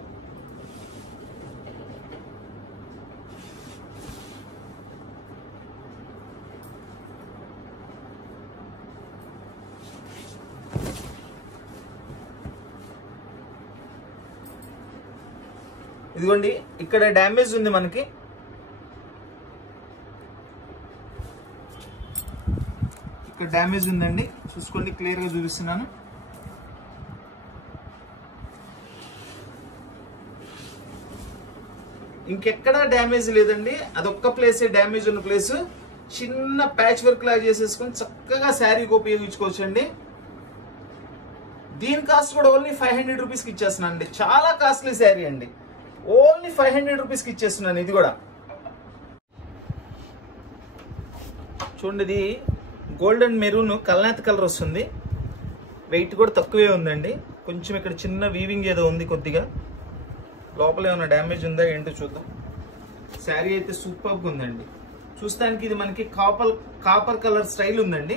ఇదిగోండి ఇక్కడ డ్యామేజ్ ఉంది మనకి. ఇక్కడ డ్యామేజ్ ఉందండి, చూసుకోండి, క్లియర్ గా చూపిస్తున్నాను. ఇంకెక్కడా డ్యామేజ్ లేదండి, అదొక్క ప్లేసే డ్యామేజ్ ఉన్న ప్లేస్. చిన్న ప్యాచ్ వర్క్ లాగా చేసేసుకొని చక్కగా శారీకి ఉపయోగించుకోవచ్చు అండి. దీని కాస్ట్ కూడా ఓన్లీ 500 రూపీస్కి ఇచ్చేస్తున్నాను అండి. చాలా కాస్ట్లీ శారీ అండి, ఓన్లీ 500 రూపీస్కి ఇచ్చేస్తున్నాను. ఇది కూడా చూడండి, ఇది గోల్డెన్ మెరూన్ కల్నాథ్ కలర్ వస్తుంది. వెయిట్ కూడా తక్కువే ఉందండి. కొంచెం ఇక్కడ చిన్న వీవింగ్ ఏదో ఉంది కొద్దిగా, లోపల ఏమైనా డ్యామేజ్ ఉందా ఏంటో చూద్దాం. శారీ అయితే సూపర్గా ఉందండి. చూస్తానికి ఇది మనకి కాపర్ కలర్ స్టైల్ ఉందండి.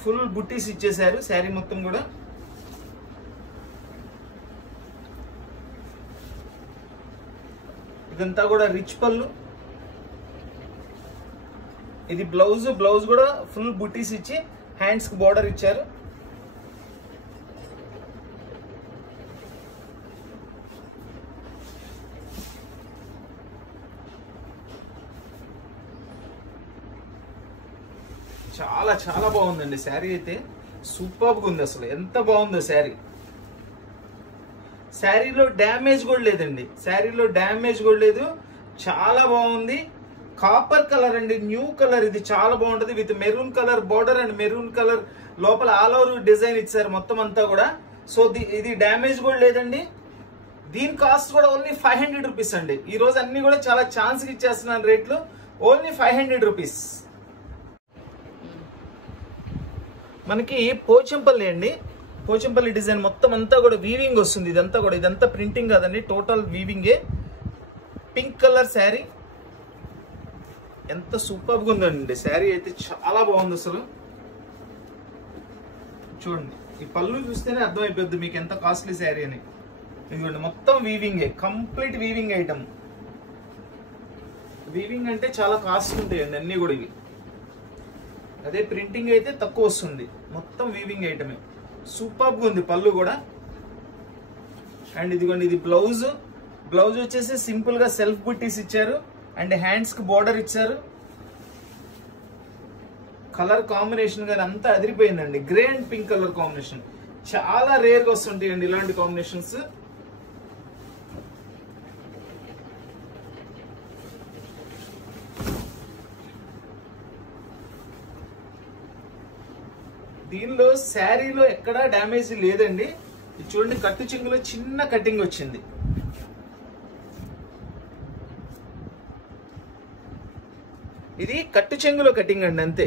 ఫుల్ బుట్టీస్ ఇచ్చేసారు శారీ మొత్తం కూడా. ఇదంతా కూడా రిచ్ పళ్ళు. ఇది బ్లౌజ్ కూడా ఫుల్ బుట్టీస్ ఇచ్చి హ్యాండ్స్ కి బోర్డర్ ఇచ్చారు. చాలా చాలా బాగుందండి శారీ అయితే, సూపర్గా ఉంది. అసలు ఎంత బాగుందో శారీ. శారీలో డ్యామేజ్ కూడా లేదండి, శారీలో డ్యామేజ్ కూడా లేదు. చాలా బాగుంది. కాపర్ కలర్ అండి, న్యూ కలర్. ఇది చాలా బాగుంటది. With maroon colour border and maroon colour లోపల ఆల్ ఓవర్ డిజైన్ ఇచ్చారు మొత్తం అంతా కూడా. సో ఇది డ్యామేజ్ కూడా లేదండి. దీని కాస్ట్ కూడా ఓన్లీ 500 రూపీస్ అండి. ఈ రోజు అన్ని కూడా చాలా ఛాన్స్ కి ఇచ్చేస్తున్నాను రేట్లు, ఓన్లీ 500 రూపీస్. మనకి పోచంపల్లి అండి, పోచంపల్లి డిజైన్ మొత్తం అంతా కూడా వీవింగ్ వస్తుంది. ఇదంతా ప్రింటింగ్ కాదండి, టోటల్ వీవింగే. పింక్ కలర్ శారీ, ఎంత సూపర్గా ఉందండి శారీ అయితే, చాలా బాగుంది అసలు. చూడండి, ఈ పళ్ళు చూస్తేనే అర్థమైపోద్ది మీకు ఎంత కాస్ట్లీ శారీ అని. ఇదిగోండి మొత్తం వీవింగే, కంప్లీట్ వీవింగ్ ఐటమ్. వీవింగ్ అంటే చాలా కాస్ట్ ఉంటాయండి అన్ని కూడా ఇవి. అదే ప్రింటింగ్ అయితే తక్కువ వస్తుంది, మొత్తం వీవింగ్ ఐటమే. సూపర్గా ఉంది పళ్ళు కూడా. అండ్ ఇదిగోండి, ఇది బ్లౌజ్ వచ్చేసి సింపుల్ గా సెల్ఫ్ బుట్టీస్ ఇచ్చారు అండ్ హ్యాండ్స్ కి బోర్డర్ ఇచ్చారు. కలర్ కాంబినేషన్ గానీ అంతా అదిరిపోయిందండి. Grey and pink colour combination చాలా రేర్ గా వస్తుంటాయండి ఇలాంటి కాంబినేషన్స్. దీనిలో శారీలో ఎక్కడా డ్యామేజ్ లేదండి. ఇది చూడండి, కట్టు చెంగులో చిన్న కటింగ్ వచ్చింది. ఇది కట్టు చెంగులో కటింగ్ అండి, అంతే.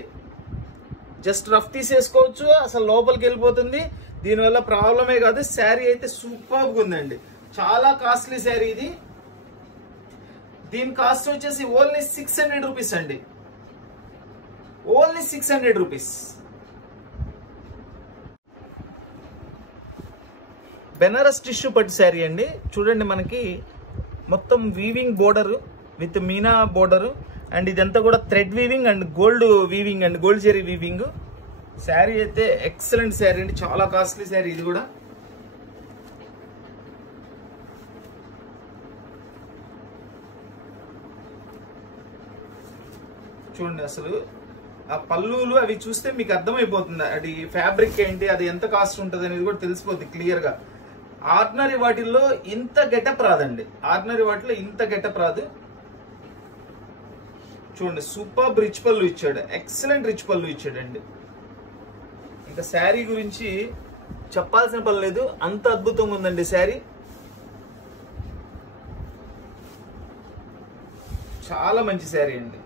జస్ట్ రఫ్ తీసేసుకోవచ్చు, అసలు లోపలికి వెళ్ళిపోతుంది. దీనివల్ల ప్రాబ్లమే కాదు. శారీ అయితే సూపర్గా ఉందండి, చాలా కాస్ట్లీ శారీ ఇది. దీని కాస్ట్ వచ్చేసి ఓన్లీ 600 రూపీస్ అండి, ఓన్లీ 600 రూపీస్. బెనారస్ టిష్యూ పట్టు శారీ అండి. చూడండి, మనకి మొత్తం వీవింగ్ బోర్డర్ విత్ మీనా బోర్డర్ అండ్ ఇదంతా కూడా thread weaving and gold weaving and gold zari weaving. Sari అయితే ఎక్సలెంట్ శారీ అండి, చాలా కాస్ట్లీ శారీ ఇది కూడా. చూడండి, అసలు ఆ పళ్ళులు అవి చూస్తే మీకు అర్థమైపోతుంది అది ఫ్యాబ్రిక్ ఏంటి, అది ఎంత కాస్ట్ ఉంటుంది అనేది కూడా తెలిసిపోతుంది క్లియర్ గా. ఆర్డినరీ వాటిల్లో ఇంత గెటప్ రాదండి, ఆర్డినరీ వాటిలో ఇంత గెటప్ రాదు. చూడండి, సూపర్ రిచ్ పళ్ళు ఇచ్చాడు, ఎక్సలెంట్ రిచ్ పళ్ళు ఇచ్చాడండి. ఇంకా శారీ గురించి చెప్పాల్సిన పని లేదు, అంత అద్భుతంగా ఉందండి శారీ. చాలా మంచి శారీ అండి.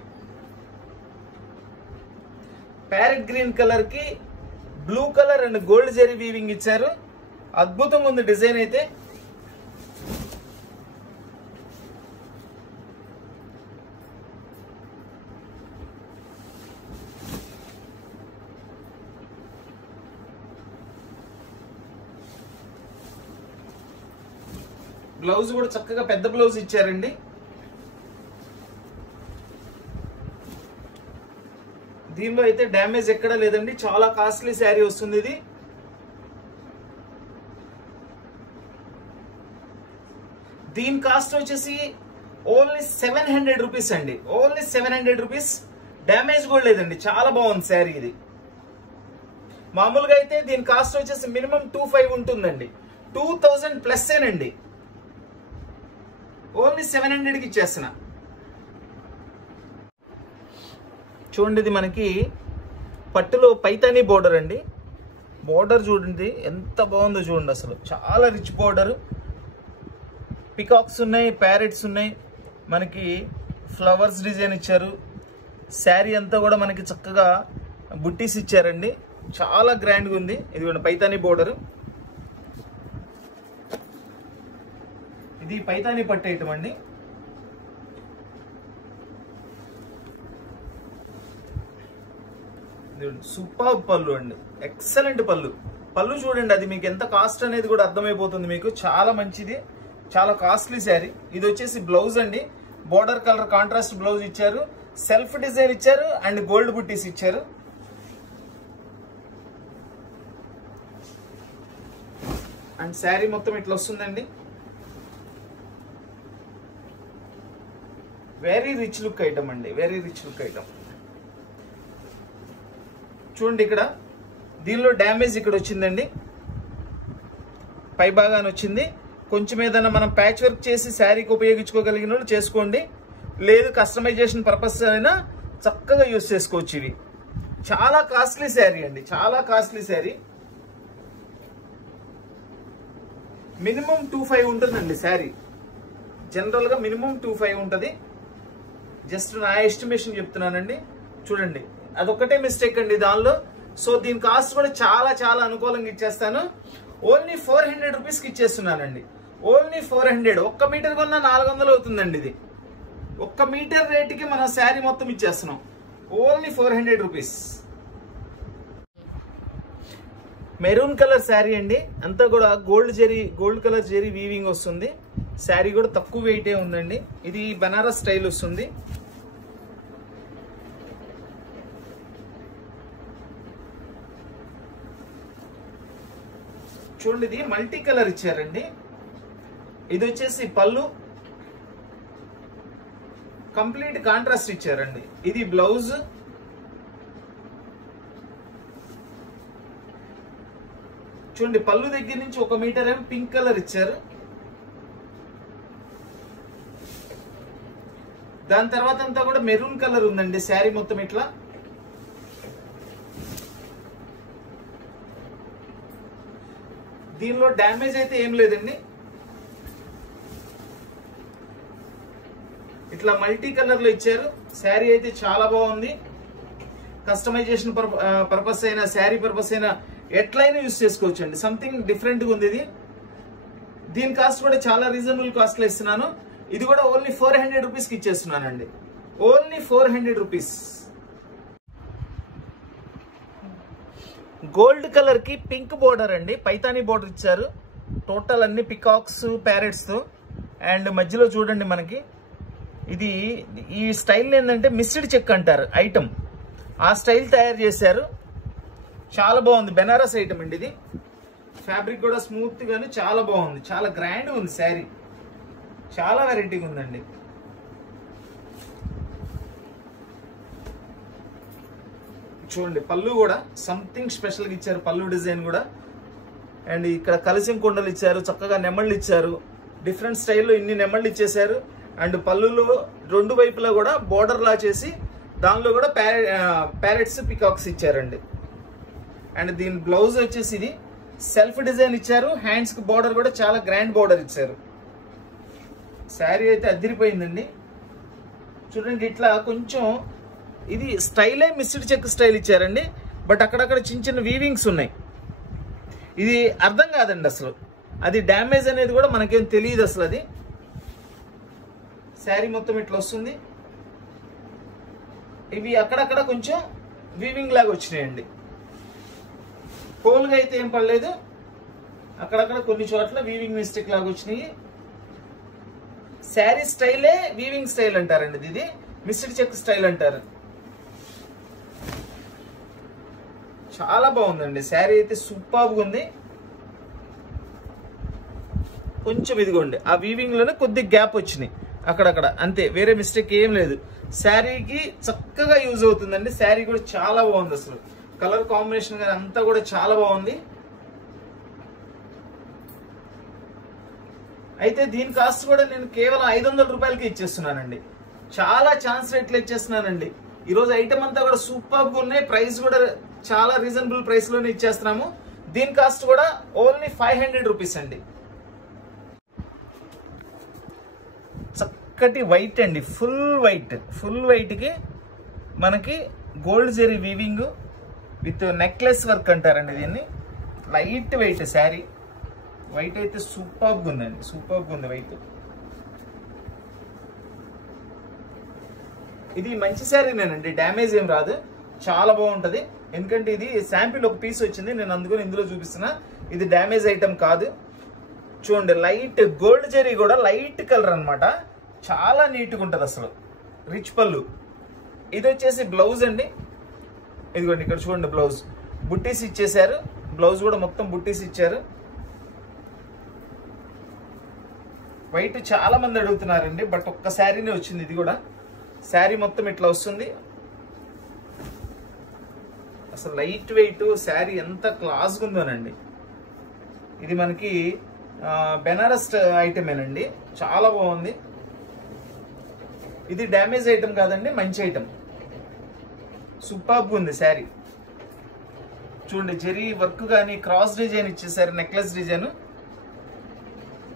ప్యారెట్ గ్రీన్ కలర్ కి blue colour and gold zari weaving ఇచ్చారు. అద్భుతంగా ఉంది డిజైన్ అయితే. బ్లౌజ్ కూడా చక్కగా పెద్ద బ్లౌజ్ ఇచ్చారండి. దీనిలో అయితే డ్యామేజ్ ఎక్కడా లేదండి, చాలా కాస్ట్లీ శారీ వస్తుంది ఇది. దీని కాస్ట్ వచ్చేసి ఓన్లీ 700 రూపీస్ అండి. Only 700 rupees. డ్యామేజ్ కూడా లేదండి, చాలా బాగుంది శారీ ఇది. మామూలుగా అయితే దీని కాస్ట్ వచ్చేసి మినిమం 2500 ఉంటుందండి. 2000 ప్లస్ ఏనండి. ఓన్లీ 700కి ఇచ్చేస్తున్నా. చూడండి, ఇది మనకి పట్టులో పైతానీ బోర్డర్ అండి. బోర్డర్ చూడండి ఎంత బాగుందో చూడండి, అసలు చాలా రిచ్ బోర్డర్. పికాక్స్ ఉన్నాయి, ప్యారెట్స్ ఉన్నాయి, మనకి ఫ్లవర్స్ డిజైన్ ఇచ్చారు. శారీ అంతా కూడా మనకి చక్కగా బుట్టీస్ ఇచ్చారండి, చాలా గ్రాండ్గా ఉంది. ఇది పైతానీ బోర్డర్. ఇది పైతానీ పట్టు ఐటమ్ అండి. సూపర్ పళ్ళు అండి, ఎక్సలెంట్ పళ్ళు. పళ్ళు చూడండి, అది మీకు ఎంత కాస్ట్ అనేది కూడా అర్థమైపోతుంది మీకు. చాలా మంచిది, చాలా కాస్ట్లీ శారీ. ఇది వచ్చేసి బ్లౌజ్ అండి. బోర్డర్ కలర్ కాంట్రాస్ట్ బ్లౌజ్ ఇచ్చారు, సెల్ఫ్ డిజైన్ ఇచ్చారు అండ్ గోల్డ్ బుట్టీస్ ఇచ్చారు. అండ్ శారీ మొత్తం ఇట్లా వస్తుందండి. వెరీ రిచ్ లుక్ ఐటమ్ అండి, వెరీ రిచ్ లుక్ ఐటమ్. చూడండి, ఇక్కడ దీనిలో డ్యామేజ్ ఇక్కడ వచ్చిందండి, పై భాగాన్ని వచ్చింది. కొంచెం ఏదైనా మనం ప్యాచ్ వర్క్ చేసి శారీకి ఉపయోగించుకోగలిగిన వాళ్ళు చేసుకోండి, లేదు కస్టమైజేషన్ పర్పస్ అయినా చక్కగా యూజ్ చేసుకోవచ్చు. ఇవి చాలా కాస్ట్లీ శారీ అండి, చాలా కాస్ట్లీ శారీ. మినిమం 2500 ఉంటుందండి శారీ. జనరల్ గా మినిమం 2500 ఉంటుంది. జస్ట్ నా ఎస్టిమేషన్ చెప్తున్నానండి. చూడండి, అదొక్కటే మిస్టేక్ అండి దానిలో. సో దీని కాస్ట్ కూడా చాలా చాలా అనుకూలంగా ఇచ్చేస్తాను. ఓన్లీ 400 రూపీస్కి ఇచ్చేస్తున్నానండి. ఓన్లీ 400. 1 మీటర్ కొన్నా 400 అవుతుందండి. ఇది 1 మీటర్ రేటుకి మనం శారీ మొత్తం ఇచ్చేస్తున్నాం. Only 400 rupees. Maroon colour sari అండి, అంతా కూడా గోల్డ్ కలర్ జెరీ వీవింగ్ వస్తుంది. శారీ కూడా తక్కువ వెయిటే ఉందండి. ఇది బనారస్ స్టైల్ వస్తుంది. చూడండి, ఇది మల్టీ కలర్ ఇచ్చారండి. ఇది వచ్చేసి పళ్ళు, కంప్లీట్ కాంట్రాస్ట్ ఇచ్చారండి. ఇది బ్లౌజ్. చూడండి, పళ్ళు దగ్గర నుంచి 1 మీటర్ ఏమో పింక్ కలర్ ఇచ్చారు. దాని తర్వాత అంతా కూడా మెరూన్ కలర్ ఉందండి శారీ మొత్తం ఇట్లా. దీనిలో డ్యామేజ్ అయితే ఏం లేదండి. ఇట్లా మల్టీ కలర్ లో ఇచ్చారు. శారీ అయితే చాలా బాగుంది. కస్టమైజేషన్ పర్పస్ అయినా శారీ పర్పస్ అయినా ఎట్లయినా యూజ్ చేసుకోవచ్చు అండి. సంథింగ్ డిఫరెంట్ గా ఉంది ఇది. దీని కాస్ట్ కూడా చాలా రీజనబుల్ కాస్ట్ లో ఇస్తున్నాను. ఇది కూడా ఓన్లీ 400 రూపీస్కి ఇచ్చేస్తున్నానండి. Only 400 rupees. గోల్డ్ కలర్ కి పింక్ బోర్డర్ అండి, పైతానీ బోర్డర్ ఇచ్చారు. టోటల్ అన్ని పికాక్స్ ప్యారెట్స్ తో. అండ్ మధ్యలో చూడండి మనకి ఇది ఈ స్టైల్ ఏంటంటే మిస్డ్ చెక్ అంటారు ఐటమ్. ఆ స్టైల్ తయారు చేశారు. చాలా బాగుంది. బెనారస్ ఐటమ్ అండి ఇది. ఫ్యాబ్రిక్ కూడా స్మూత్ గాను చాలా బాగుంది. చాలా గ్రాండ్ ఉంది శారీ. చాలా వెరైటీగా ఉందండి. చూడండి, పళ్ళు కూడా సంథింగ్ స్పెషల్గా ఇచ్చారు. పళ్ళు డిజైన్ కూడా. అండ్ ఇక్కడ కలిసిం కొండలు ఇచ్చారు, చక్కగా నెమళ్ళు ఇచ్చారు. డిఫరెంట్ స్టైల్లో ఇన్ని నెమళ్ళు ఇచ్చేసారు. అండ్ పళ్ళులో 2 వైపులా కూడా బోర్డర్ లా చేసి దానిలో కూడా ప్యారెట్స్ పికాక్స్ ఇచ్చారండి. అండ్ దీని బ్లౌజ్ వచ్చేసి ఇది సెల్ఫ్ డిజైన్ ఇచ్చారు. హ్యాండ్స్ కి బోర్డర్ కూడా చాలా గ్రాండ్ బోర్డర్ ఇచ్చారు. శారీ అయితే అదిరిపోయిందండి. చూడండి, ఇట్లా కొంచెం ఇది స్టైలే మిస్డ్ చెక్ స్టైల్ ఇచ్చారండి. బట్ అక్కడక్కడ చిన్న చిన్న వీవింగ్స్ ఉన్నాయి. ఇది అర్థం కాదండి అసలు. అది డ్యామేజ్ అనేది కూడా మనకేం తెలియదు అసలు. అది శారీ మొత్తం ఇట్లా వస్తుంది. ఇవి అక్కడక్కడ కొంచెం వీవింగ్ లాగా వచ్చినాయండి. హోల్గా అయితే ఏం పడలేదు. అక్కడక్కడ కొన్ని చోట్ల వీవింగ్ మిస్టేక్ లాగా వచ్చినాయి. శారీ స్టైలే వీవింగ్ స్టైల్ అంటారండి. ఇది మిస్డ్ చెక్ స్టైల్ అంటారు. చాలా బాగుందండి. శారీ అయితే సూపర్గా ఉంది. కొంచెం ఇదిగోండి ఆ వీవింగ్ లోనే కొద్ది గ్యాప్ వచ్చినాయి అక్కడక్కడ, అంతే, వేరే మిస్టేక్ ఏం లేదు. శారీకి చక్కగా యూజ్ అవుతుందండి. శారీ కూడా చాలా బాగుంది, అసలు కలర్ కాంబినేషన్ కానీ అంతా కూడా చాలా బాగుంది. అయితే దీని కాస్ట్ కూడా నేను కేవలం 500 రూపాయలకి ఇచ్చేస్తున్నానండి. చాలా ఛాన్స్ రేట్లు ఇచ్చేస్తున్నానండి. ఈరోజు ఐటమ్ అంతా కూడా సూపర్గా ఉన్నాయి, ప్రైస్ కూడా చాలా రీజనబుల్ ప్రైస్ లోనే ఇచ్చేస్తున్నాము. దీని కాస్ట్ కూడా ఓన్లీ 500 రూపీస్ అండి. చక్కటి వైట్ అండి, ఫుల్ వైట్ కి మనకి gold zari weaving with necklace work అంటారండి దీన్ని. లైట్ వెయిట్ శారీ, వైట్ అయితే సూపర్గా ఉందండి, సూపర్గా ఉంది వైట్. ఇది మంచి శారీనేనండి, డ్యామేజ్ ఏం రాదు, చాలా బాగుంటది. ఎందుకంటే ఇది శాంపిల్ ఒక పీస్ వచ్చింది, నేను అందుకని ఇందులో చూపిస్తున్నా. ఇది డ్యామేజ్ ఐటమ్ కాదు. చూడండి లైట్ గోల్డ్ జెరీ కూడా లైట్ కలర్ అన్నమాట, చాలా నీట్గా ఉంటుంది అసలు. రిచ్ పళ్ళు. ఇది వచ్చేసి బ్లౌజ్ అండి, ఇదిగోండి ఇక్కడ చూడండి బ్లౌజ్ బుట్టీస్ ఇచ్చేసారు, బ్లౌజ్ కూడా మొత్తం బుట్టీస్ ఇచ్చారు. వైట్ చాలా మంది అడుగుతున్నారండి, బట్ ఒక్క శారీనే వచ్చింది. ఇది కూడా శారీ మొత్తం ఇట్లా వస్తుంది. అసలు లైట్ వెయిట్ శారీ ఎంత క్లాస్గా ఉందోనండి. ఇది మనకి బెనారస్ ఐటమేనండి, చాలా బాగుంది. ఇది డ్యామేజ్ ఐటమ్ కాదండి, మంచి ఐటమ్, సూపర్గా ఉంది శారీ. చూడండి జెరీ వర్క్ కానీ క్రాస్ డిజైన్ ఇచ్చేసారు, necklace design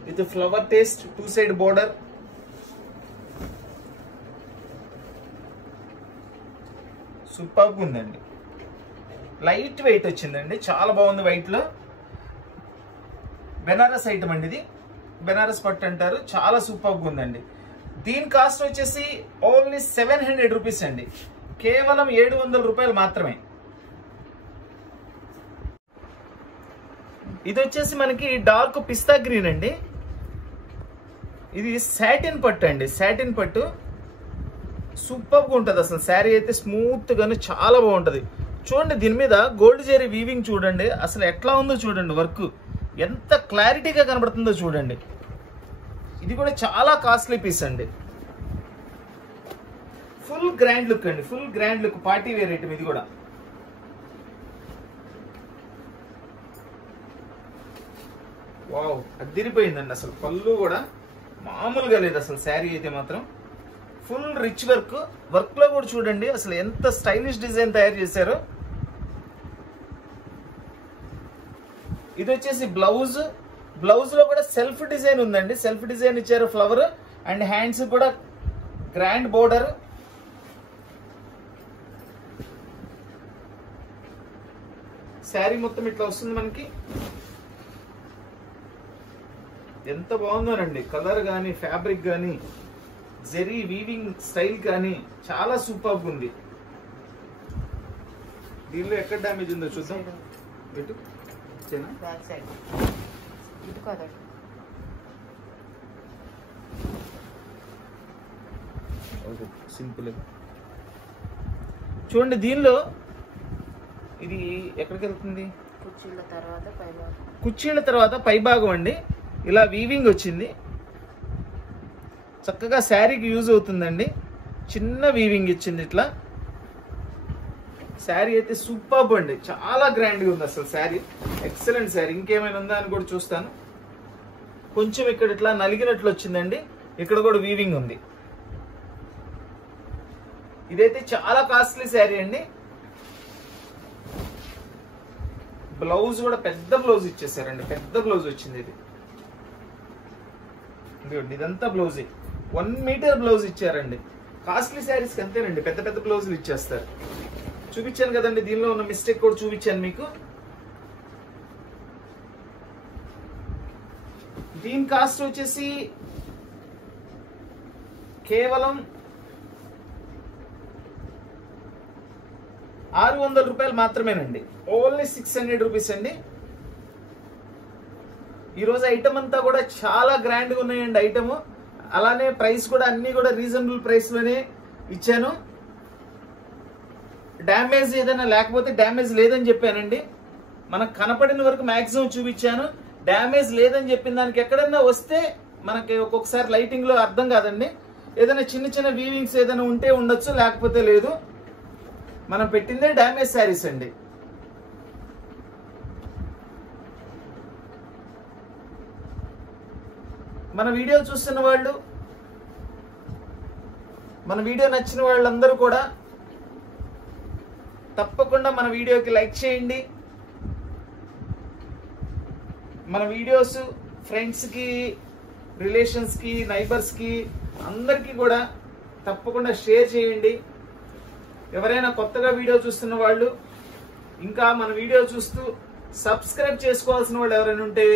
with flower taste, 2 side border. సూపర్గా ఉందండి, లైట్ వెయిట్ వచ్చిందండి, చాలా బాగుంది. వైట్ లో బెనారస్ ఐటమ్ అండి, ఇది బెనారస్ పట్టు అంటారు, చాలా సూపర్గా ఉందండి. దీని కాస్ట్ వచ్చేసి ఓన్లీ 700 రూపీస్ అండి, కేవలం 700 రూపాయలు మాత్రమే. ఇది వచ్చేసి మనకి డార్క్ పిస్తా గ్రీన్ అండి. ఇది సాటిన్ పట్టు అండి, సాటిన్ పట్టు సూపర్గా ఉంటుంది అసలు. శారీ అయితే స్మూత్ గాను చాలా బాగుంటది. చూడండి దీని మీద గోల్డ్ జెరీ వీవింగ్ చూడండి, అసలు ఎట్లా ఉందో చూడండి, వర్క్ ఎంత క్లారిటీగా కనబడుతుందో చూడండి. ఇది కూడా చాలా కాస్ట్లీ పీస్ అండి, ఫుల్ గ్రాండ్ లుక్ అండి, full grand look, party wear item. ఇది కూడా వావ్ అదిరిపోయిందండి అసలు. పళ్ళు కూడా మామూలుగా లేదు అసలు, శారీ అయితే మాత్రం ఫుల్ రిచ్ వర్క్. వర్క్ లో కూడా చూడండి అసలు ఎంత స్టైలిష్ డిజైన్ తయారు చేశారు. ఇది వచ్చేసి బ్లౌజ్, బ్లౌజ్ లో కూడా సెల్ఫ్ డిజైన్ ఉందండి, సెల్ఫ్ డిజైన్ ఇచ్చారు ఫ్లవర్, అండ్ హ్యాండ్స్ కూడా గ్రాండ్ బోర్డర్. శారీ మొత్తం ఇట్లా వస్తుంది మనకి. ఎంత బాగుందోనండి, కలర్ కానీ ఫ్యాబ్రిక్ కానీ జెరీ వీవింగ్ స్టైల్ కానీ చాలా సూపర్గా ఉంది. దీనిలో ఎక్కడ డ్యామేజ్ ఉందో చూద్దాం. సింపుల్ చూడండి. దీనిలో ఇది ఎక్కడికి వెళ్తుంది, కుర్చీల తర్వాత పై భాగం అండి. ఇలా వీవింగ్ వచ్చింది, చక్కగా శారీకి యూజ్ అవుతుందండి. చిన్న వీవింగ్ ఇచ్చింది ఇట్లా. శారీ అయితే సూపర్బ్ అండి, చాలా గ్రాండ్గా ఉంది అసలు శారీ, ఎక్సలెంట్ శారీ. ఇంకేమైనా ఉందా అని కూడా చూస్తాను. కొంచెం ఇక్కడ ఇట్లా నలిగినట్లు వచ్చిందండి, ఇక్కడ కూడా వీవింగ్ ఉంది. ఇదైతే చాలా కాస్ట్లీ శారీ అండి. బ్లౌజ్ కూడా పెద్ద బ్లౌజ్ ఇచ్చేసారండి, పెద్ద బ్లౌజ్ వచ్చింది. ఇది ఇదంతా బ్లౌజే, 1 మీటర్ బ్లౌజ్ ఇచ్చారండి. కాస్ట్లీ శారీస్ కి అంతేనండి, పెద్ద పెద్ద బ్లౌజులు ఇచ్చేస్తారు. చూపించాను కదండి, దీనిలో ఉన్న మిస్టేక్ కూడా చూపించాను మీకు. దీని కాస్ట్ వచ్చేసి కేవలం 600 రూపాయలు మాత్రమేనండి, ఓన్లీ 600 రూపీస్ అండి. ఈరోజు ఐటమ్ అంతా కూడా చాలా గ్రాండ్గా ఉన్నాయండి ఐటమ్. అలానే ప్రైస్ కూడా అన్ని కూడా రీజనబుల్ ప్రైస్ లోనే ఇచ్చాను. డ్యామేజ్ ఏదైనా లేకపోతే డ్యామేజ్ లేదని చెప్పానండి. మనకు కనపడిన వరకు మాక్సిమం చూపించాను. డ్యామేజ్ లేదని చెప్పిన దానికి ఎక్కడన్నా వస్తే మనకి ఒక్కొక్కసారి లైటింగ్ లో అర్థం కాదండి. ఏదైనా చిన్న చిన్న వీవింగ్స్ ఏదైనా ఉంటే ఉండొచ్చు, లేకపోతే లేదు. మనం పెట్టిందే డ్యామేజ్ శారీస్ అండి. మన వీడియో చూస్తున్న వాళ్ళు, మన వీడియో నచ్చిన వాళ్ళందరూ కూడా తప్పకుండా మన వీడియోకి లైక్ చేయండి. మన వీడియోస్ ఫ్రెండ్స్కి, రిలేషన్స్కి, నైబర్స్కి అందరికీ కూడా తప్పకుండా షేర్ చేయండి. ఎవరైనా కొత్తగా వీడియో చూస్తున్న వాళ్ళు, ఇంకా మన వీడియో చూస్తూ సబ్స్క్రైబ్ చేసుకోవాల్సిన వాళ్ళు ఎవరైనా ఉంటే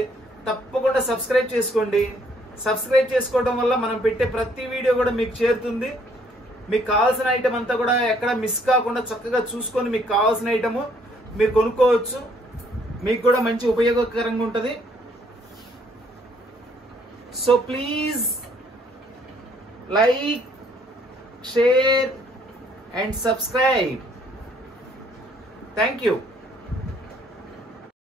తప్పకుండా సబ్స్క్రైబ్ చేసుకోండి. సబ్స్క్రైబ్ చేసుకోవడం వల్ల మనం పెట్టే ప్రతి వీడియో కూడా మీకు చేరుతుంది. మీకు కావాల్సిన ఐటమ్ అంతా కూడా ఎక్కడ మిస్ కాకుండా చక్కగా చూసుకొని మీకు కావాల్సిన ఐటమ్ మీరు కొనుక్కోవచ్చు. మీకు కూడా మంచి ఉపయోగకరంగా ఉంటుంది. So please like, share and subscribe. Thank you.